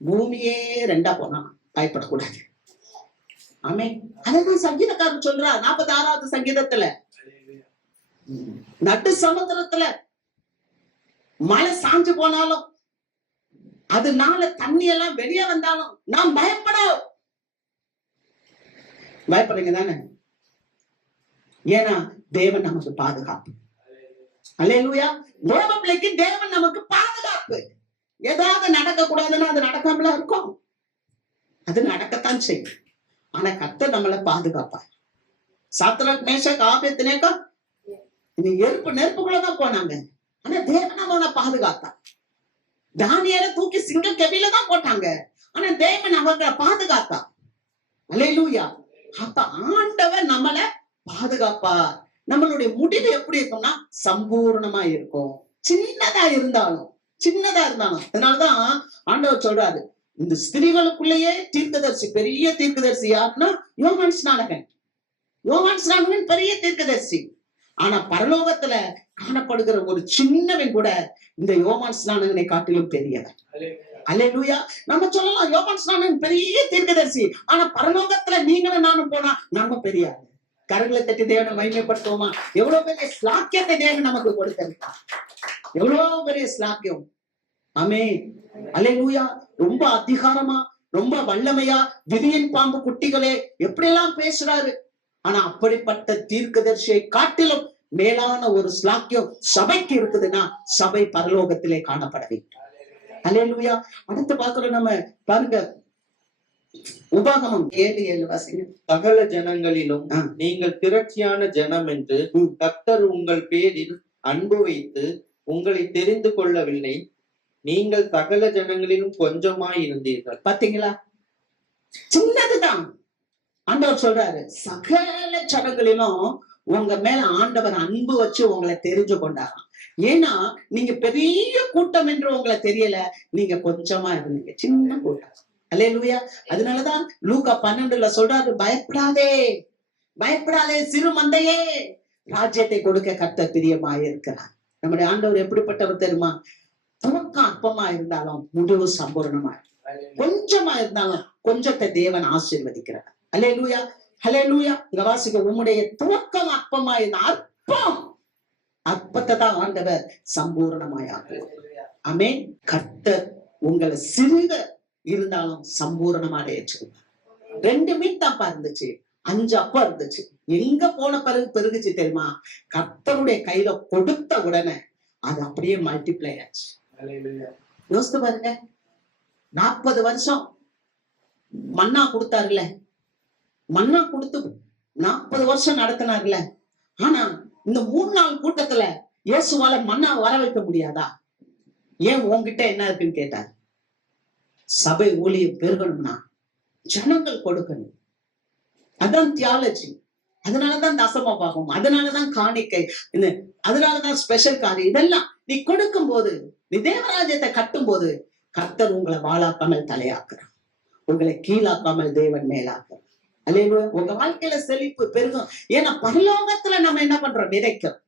பூமியே 2 போனாலும் பயப்படக்கூடாது. ஆமென். அதான் சங்கீதக்காரன் சொல்றார் 46வது சங்கீதத்துல, நடு சமுத்திரத்துல மழை சாஞ்சு போனாலும் அதனால தண்ணி எல்லாம் வெளியே வந்தாலும் நாம் பயப்படுறீங்க தானே? ஏன்னா தேவன் நமக்கு பாதுகாப்பு. அல்லேலூயா. தேவ பிள்ளைக்கு தேவன் நமக்கு பாதுகாப்பு. ஏதாவது நடக்க கூடாதுன்னா அது நடக்காமல இருக்கும், அது நடக்கத்தான் செய்யும். ஆனா கர்த்தர் நம்மளை பாதுகாப்பார். சாத்ராக் மேஷாக் ஆபேத்நேகோ நெருப்புக்குள்ளதான் போனாங்க, ஆனா தேவன் அவனை பாதுகாத்தான். தானியேலை தூக்கி சிங்க கெபில தான் போட்டாங்க, ஆனா தேவன் அவங்களை பாதுகாத்தான். அல்லேலூயா. அப்ப ஆண்டவர் நம்மளை பாதுகாப்பார். நம்மளுடைய முடிவு எப்படி இருக்கும்னா சம்பூர்ணமா இருக்கும். சின்னதா இருந்தாலும் அதனாலதான் ஆண்டவர் சொல்றாரு, இந்த ஸ்திரீகளுக்குள்ளேயே தீர்க்கதரிசி, பெரிய தீர்க்கதரிசி யாருன்னா யோவான் ஸ்நானகன். யோவான் ஸ்நானகன் பெரிய தீர்க்கதரிசி. ஆனா பரலோகத்துல காணப்படுகிற ஒரு சின்னவன் கூட இந்த யோவான் ஸ்நானகனை காட்டிலும் பெரியவன். அல்லேலூயா. நம்ம சொல்லலாம் யோவான் ஸ்நானகன் பெரிய தீர்க்கதரிசி, ஆனா பரலோகத்துல நீங்களும் நானும் போனா நம்ம பெரிய ஆளு. கரங்களை தட்டி தேவனை மகிமைப்படுத்துவோமா? எவ்வளவு பெரிய ஸ்லாக்கியத்தை தேவன் நமக்கு கொடுத்திருக்கார், எவ்வளவு பெரிய ஸ்லாக்கியம். ஆமென். அல்லேலூயா. ரொம்ப அதிகாரமா, ரொம்ப வல்லமையா, விதியின் பாம்பு குட்டிகளே எப்படியெல்லாம் பேசுறாரு. ஆனா அப்படிப்பட்ட தீர்க்கதரிசியை காட்டிலும் மேலான ஒரு ஸ்லாக்கியம் சபைக்கு இருக்குதுன்னா சபை பரலோகத்திலே காணப்பட வேண்டும். அல்லேலூயா. அடுத்து பார்க்கிறோம் நம்ம, பாருங்க உபாகமம் 7:7 வாசிங்க. சகல ஜனங்களிலும் நீங்கள் திரட்சியான ஜனம் என்று கர்த்தர் உங்கள் பேரில் அன்பு வைத்து உங்களை தெரிந்து கொள்ளவில்லை, நீங்கள் சகல ஜனங்களிலும் கொஞ்சமாய் இருந்தீர்கள். பாத்தீங்களா? சின்னதுதான். ஆண்டவர் சொல்றாரு, சகல ஜனங்களிலும் உங்க மேல ஆண்டவர் அன்பு வச்சு உங்களை தெரிஞ்சு கொண்டாராம். ஏன்னா நீங்க பெரிய கூட்டம் என்று உங்களை தெரியல, நீங்க கொஞ்சமா இருந்தீங்க, சின்ன கூட்டம். அல்லேலூயா. அதனாலதான் லூக்கா 12 சொல்றாரு, பயப்படாதே சிறு மந்தையே, ராஜ்யத்தை கொடுக்க கர்த்தர் பிரியமாய் இருக்கிறார். நம்முடைய ஆண்டவர் எப்படிப்பட்டவர் தெரியுமா? துவக்கம் அற்பமா இருந்தாலும் முடிவு சம்பூர்ணமா, கொஞ்சமா இருந்தாலும் கொஞ்சத்தை தேவன் ஆசீர்வதிக்கிறார். அல்லேலூயா. ஹல்லேலூயா. இங்க வாசிக்க, உம்முடைய துவக்கம் அற்பமா இருந்த அற்பத்தை தான் ஆண்டவர் சம்பூர்ணமாய் ஆக்குவார். ஆமென். கர்த்தர் உங்களை சிறுக இருந்தாலும் சம்பூர்ணமா அடையச்சிருவார். 2 மீன் தான்ப்பா இருந்துச்சு, 5 அப்பா இருந்துச்சு. எங்க போன பிறகு பெருகுச்சு தெரியுமா? கர்த்தருடைய கையில கொடுத்த உடனே அது அப்படியே மல்டிப்ளை ஆச்சு. யோசித்து பாருங்க, 40 வருஷம் மன்னா கொடுத்தாருல, மன்னா கொடுத்து 40 வருஷம் நடத்தினார்ல. ஆனா இந்த 3 நாள் கூட்டத்துல இயேசுவால மன்னா வர வைக்க முடியாதா? ஏன் உன்கிட்ட என்ன இருக்குன்னு கேட்டார். சபை ஊழியம் பெருகணும்னா ஜனங்கள் கொடுக்கணும். அதான் தியாலஜி. அதனாலதான் தசம பாகம், அதனாலதான் காணிக்கை, அதனாலதான் ஸ்பெஷல் காரியம். இதெல்லாம் நீ கொடுக்கும் போது, நீ தேவராஜ்யத்தை கட்டும் போது கர்த்தர் உங்களை வாழாக்காமல் தலையாக்குறான், உங்களை கீழாக்காமல் தேவன் மேலாக்குறான். அல்லேலூயா. உங்க வாழ்க்கையில செழிப்பு பெருகும். ஏன்னா பரலோகத்துல நம்ம என்ன பண்றோம்? விதைக்கிறோம்.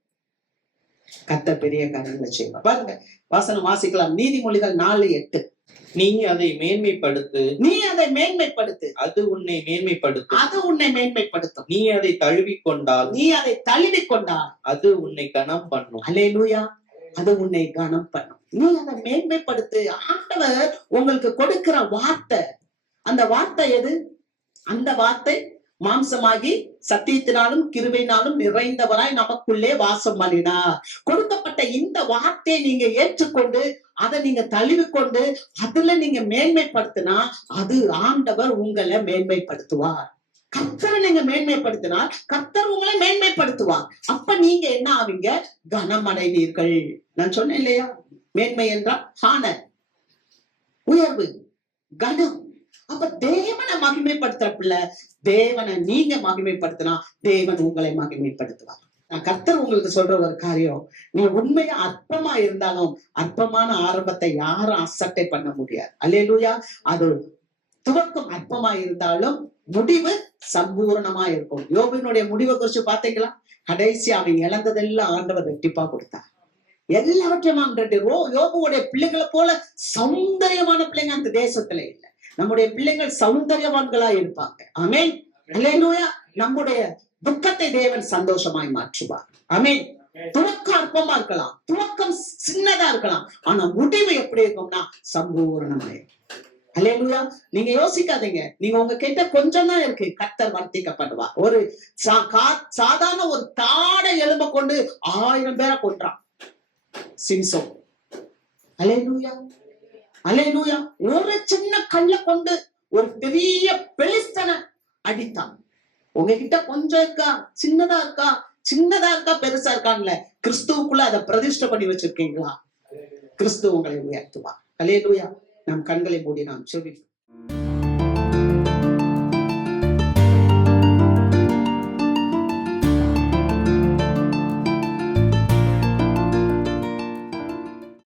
கர்த்தர் பெரிய காரியங்களை செய்வார். பாருங்க, வாசனம் வாசிக்கலாம். நீதிமொழிகள் 4:8. நீ அதை மேன்மைப்படுத்து, நீ அதை மேன்மைப்படுத்து, அது உன்னை மேன்மைப்படுத்தும். அது உன்னை மேன்மைப்படுத்தும். நீ அதை தழுவிக்கொண்டால், நீ அதை தழுவிக்கொண்டால் அது உன்னை கனம் பண்ணும். அல்லேலூயா. அது உன்னை கனம் பண்ணும். நீ அதை மேன்மைப்படுத்து. ஆண்டவர் உங்களுக்கு கொடுக்கிற வார்த்தை, அந்த வார்த்தை எது? அந்த வார்த்தை மாம்சமாகி சத்தியத்தினாலும் கிருபையினாலும் நிறைந்தவராய் நமக்குள்ளே வாசம் பண்ணினார். கொடுக்கப்பட்ட இந்த வார்த்தையை நீங்க ஏற்றுக்கொண்டு அதை நீங்க தழுவிக்கொண்டு அதுல நீங்க மேன்மைப்படுத்தினா அது ஆண்டவர் உங்களை மேன்மைப்படுத்துவார். கர்த்தரை நீங்க மேன்மைப்படுத்தினால் கர்த்தர் உங்களை மேன்மைப்படுத்துவார். அப்ப நீங்க என்ன ஆவீங்க? கனமடைவீர்கள். நான் சொன்னேன் இல்லையா, மேன்மை என்றால் ஹானர், உயர்வு, கனம். அப்ப தேவனை மகிமைப்படுத்துற பிள்ளை, தேவனை நீங்க மகிமைப்படுத்தினா தேவன் உங்களை மகிமைப்படுத்துவார். நான் கர்த்தர் உங்களுக்கு சொல்ற ஒரு காரியம், நீ உண்மையா அற்பமா இருந்தாலும் அற்பமான ஆரம்பத்தை யாரும் அசட்டை பண்ண முடியாது. அல்லேலூயா. அது துவக்கம் அற்பமா இருந்தாலும் முடிவு சம்பூர்ணமா இருக்கும். யோபுவினுடைய முடிவை குறிச்சு பாத்தீங்களா? கடைசி அவன் இழந்ததெல்லாம் ஆண்டவர் ரெட்டிப்பா கொடுத்தார். எல்லாவற்றையும் யோபுடைய பிள்ளைகளை போல சௌந்தரியமான பிள்ளைங்க அந்த தேசத்துல இல்லை. நம்முடைய பிள்ளைகள் சௌந்தரியவான்களா இருப்பாங்க. ஆமென். அல்லேலூயா. நம்முடைய துக்கத்தை தேவன் சந்தோஷமாய் மாற்றுவார். ஆமென். துவக்கம் அற்பமா இருக்கலாம், துவக்கம் சின்னதா இருக்கலாம், ஆனா முடிவு எப்படி இருக்கும்னா சம்பூர்ணமாய். அல்லேலூயா. நீங்க யோசிக்காதீங்க, நீங்க உங்க கிட்ட கொஞ்சம் தான் இருக்கு, கர்த்தர் வர்த்திக்கப்படுவார். ஒரு சாதாரண ஒரு தாடை எலும்ப கொண்டு 1000 பேரை கொன்றான் சிம்சோன். அல்லேலூயா. அல்லேலூயா. ஒரு சின்ன கல்ல கொண்டு ஒரு பெரிய பெலிஸ்தனை அடித்தான். உங்ககிட்ட கொஞ்சம் இருக்கா, சின்னதா இருக்கா, சின்னதா இருக்கா, பெருசா இருக்கான்ல, கிறிஸ்துவுக்குள்ள அதை பிரதிஷ்டை பண்ணி வச்சிருக்கீங்களா? கிறிஸ்து உங்களை உயர்த்துவார். அல்லேலூயா. நம் கண்களை மூடி நாம் செபிப்போம்.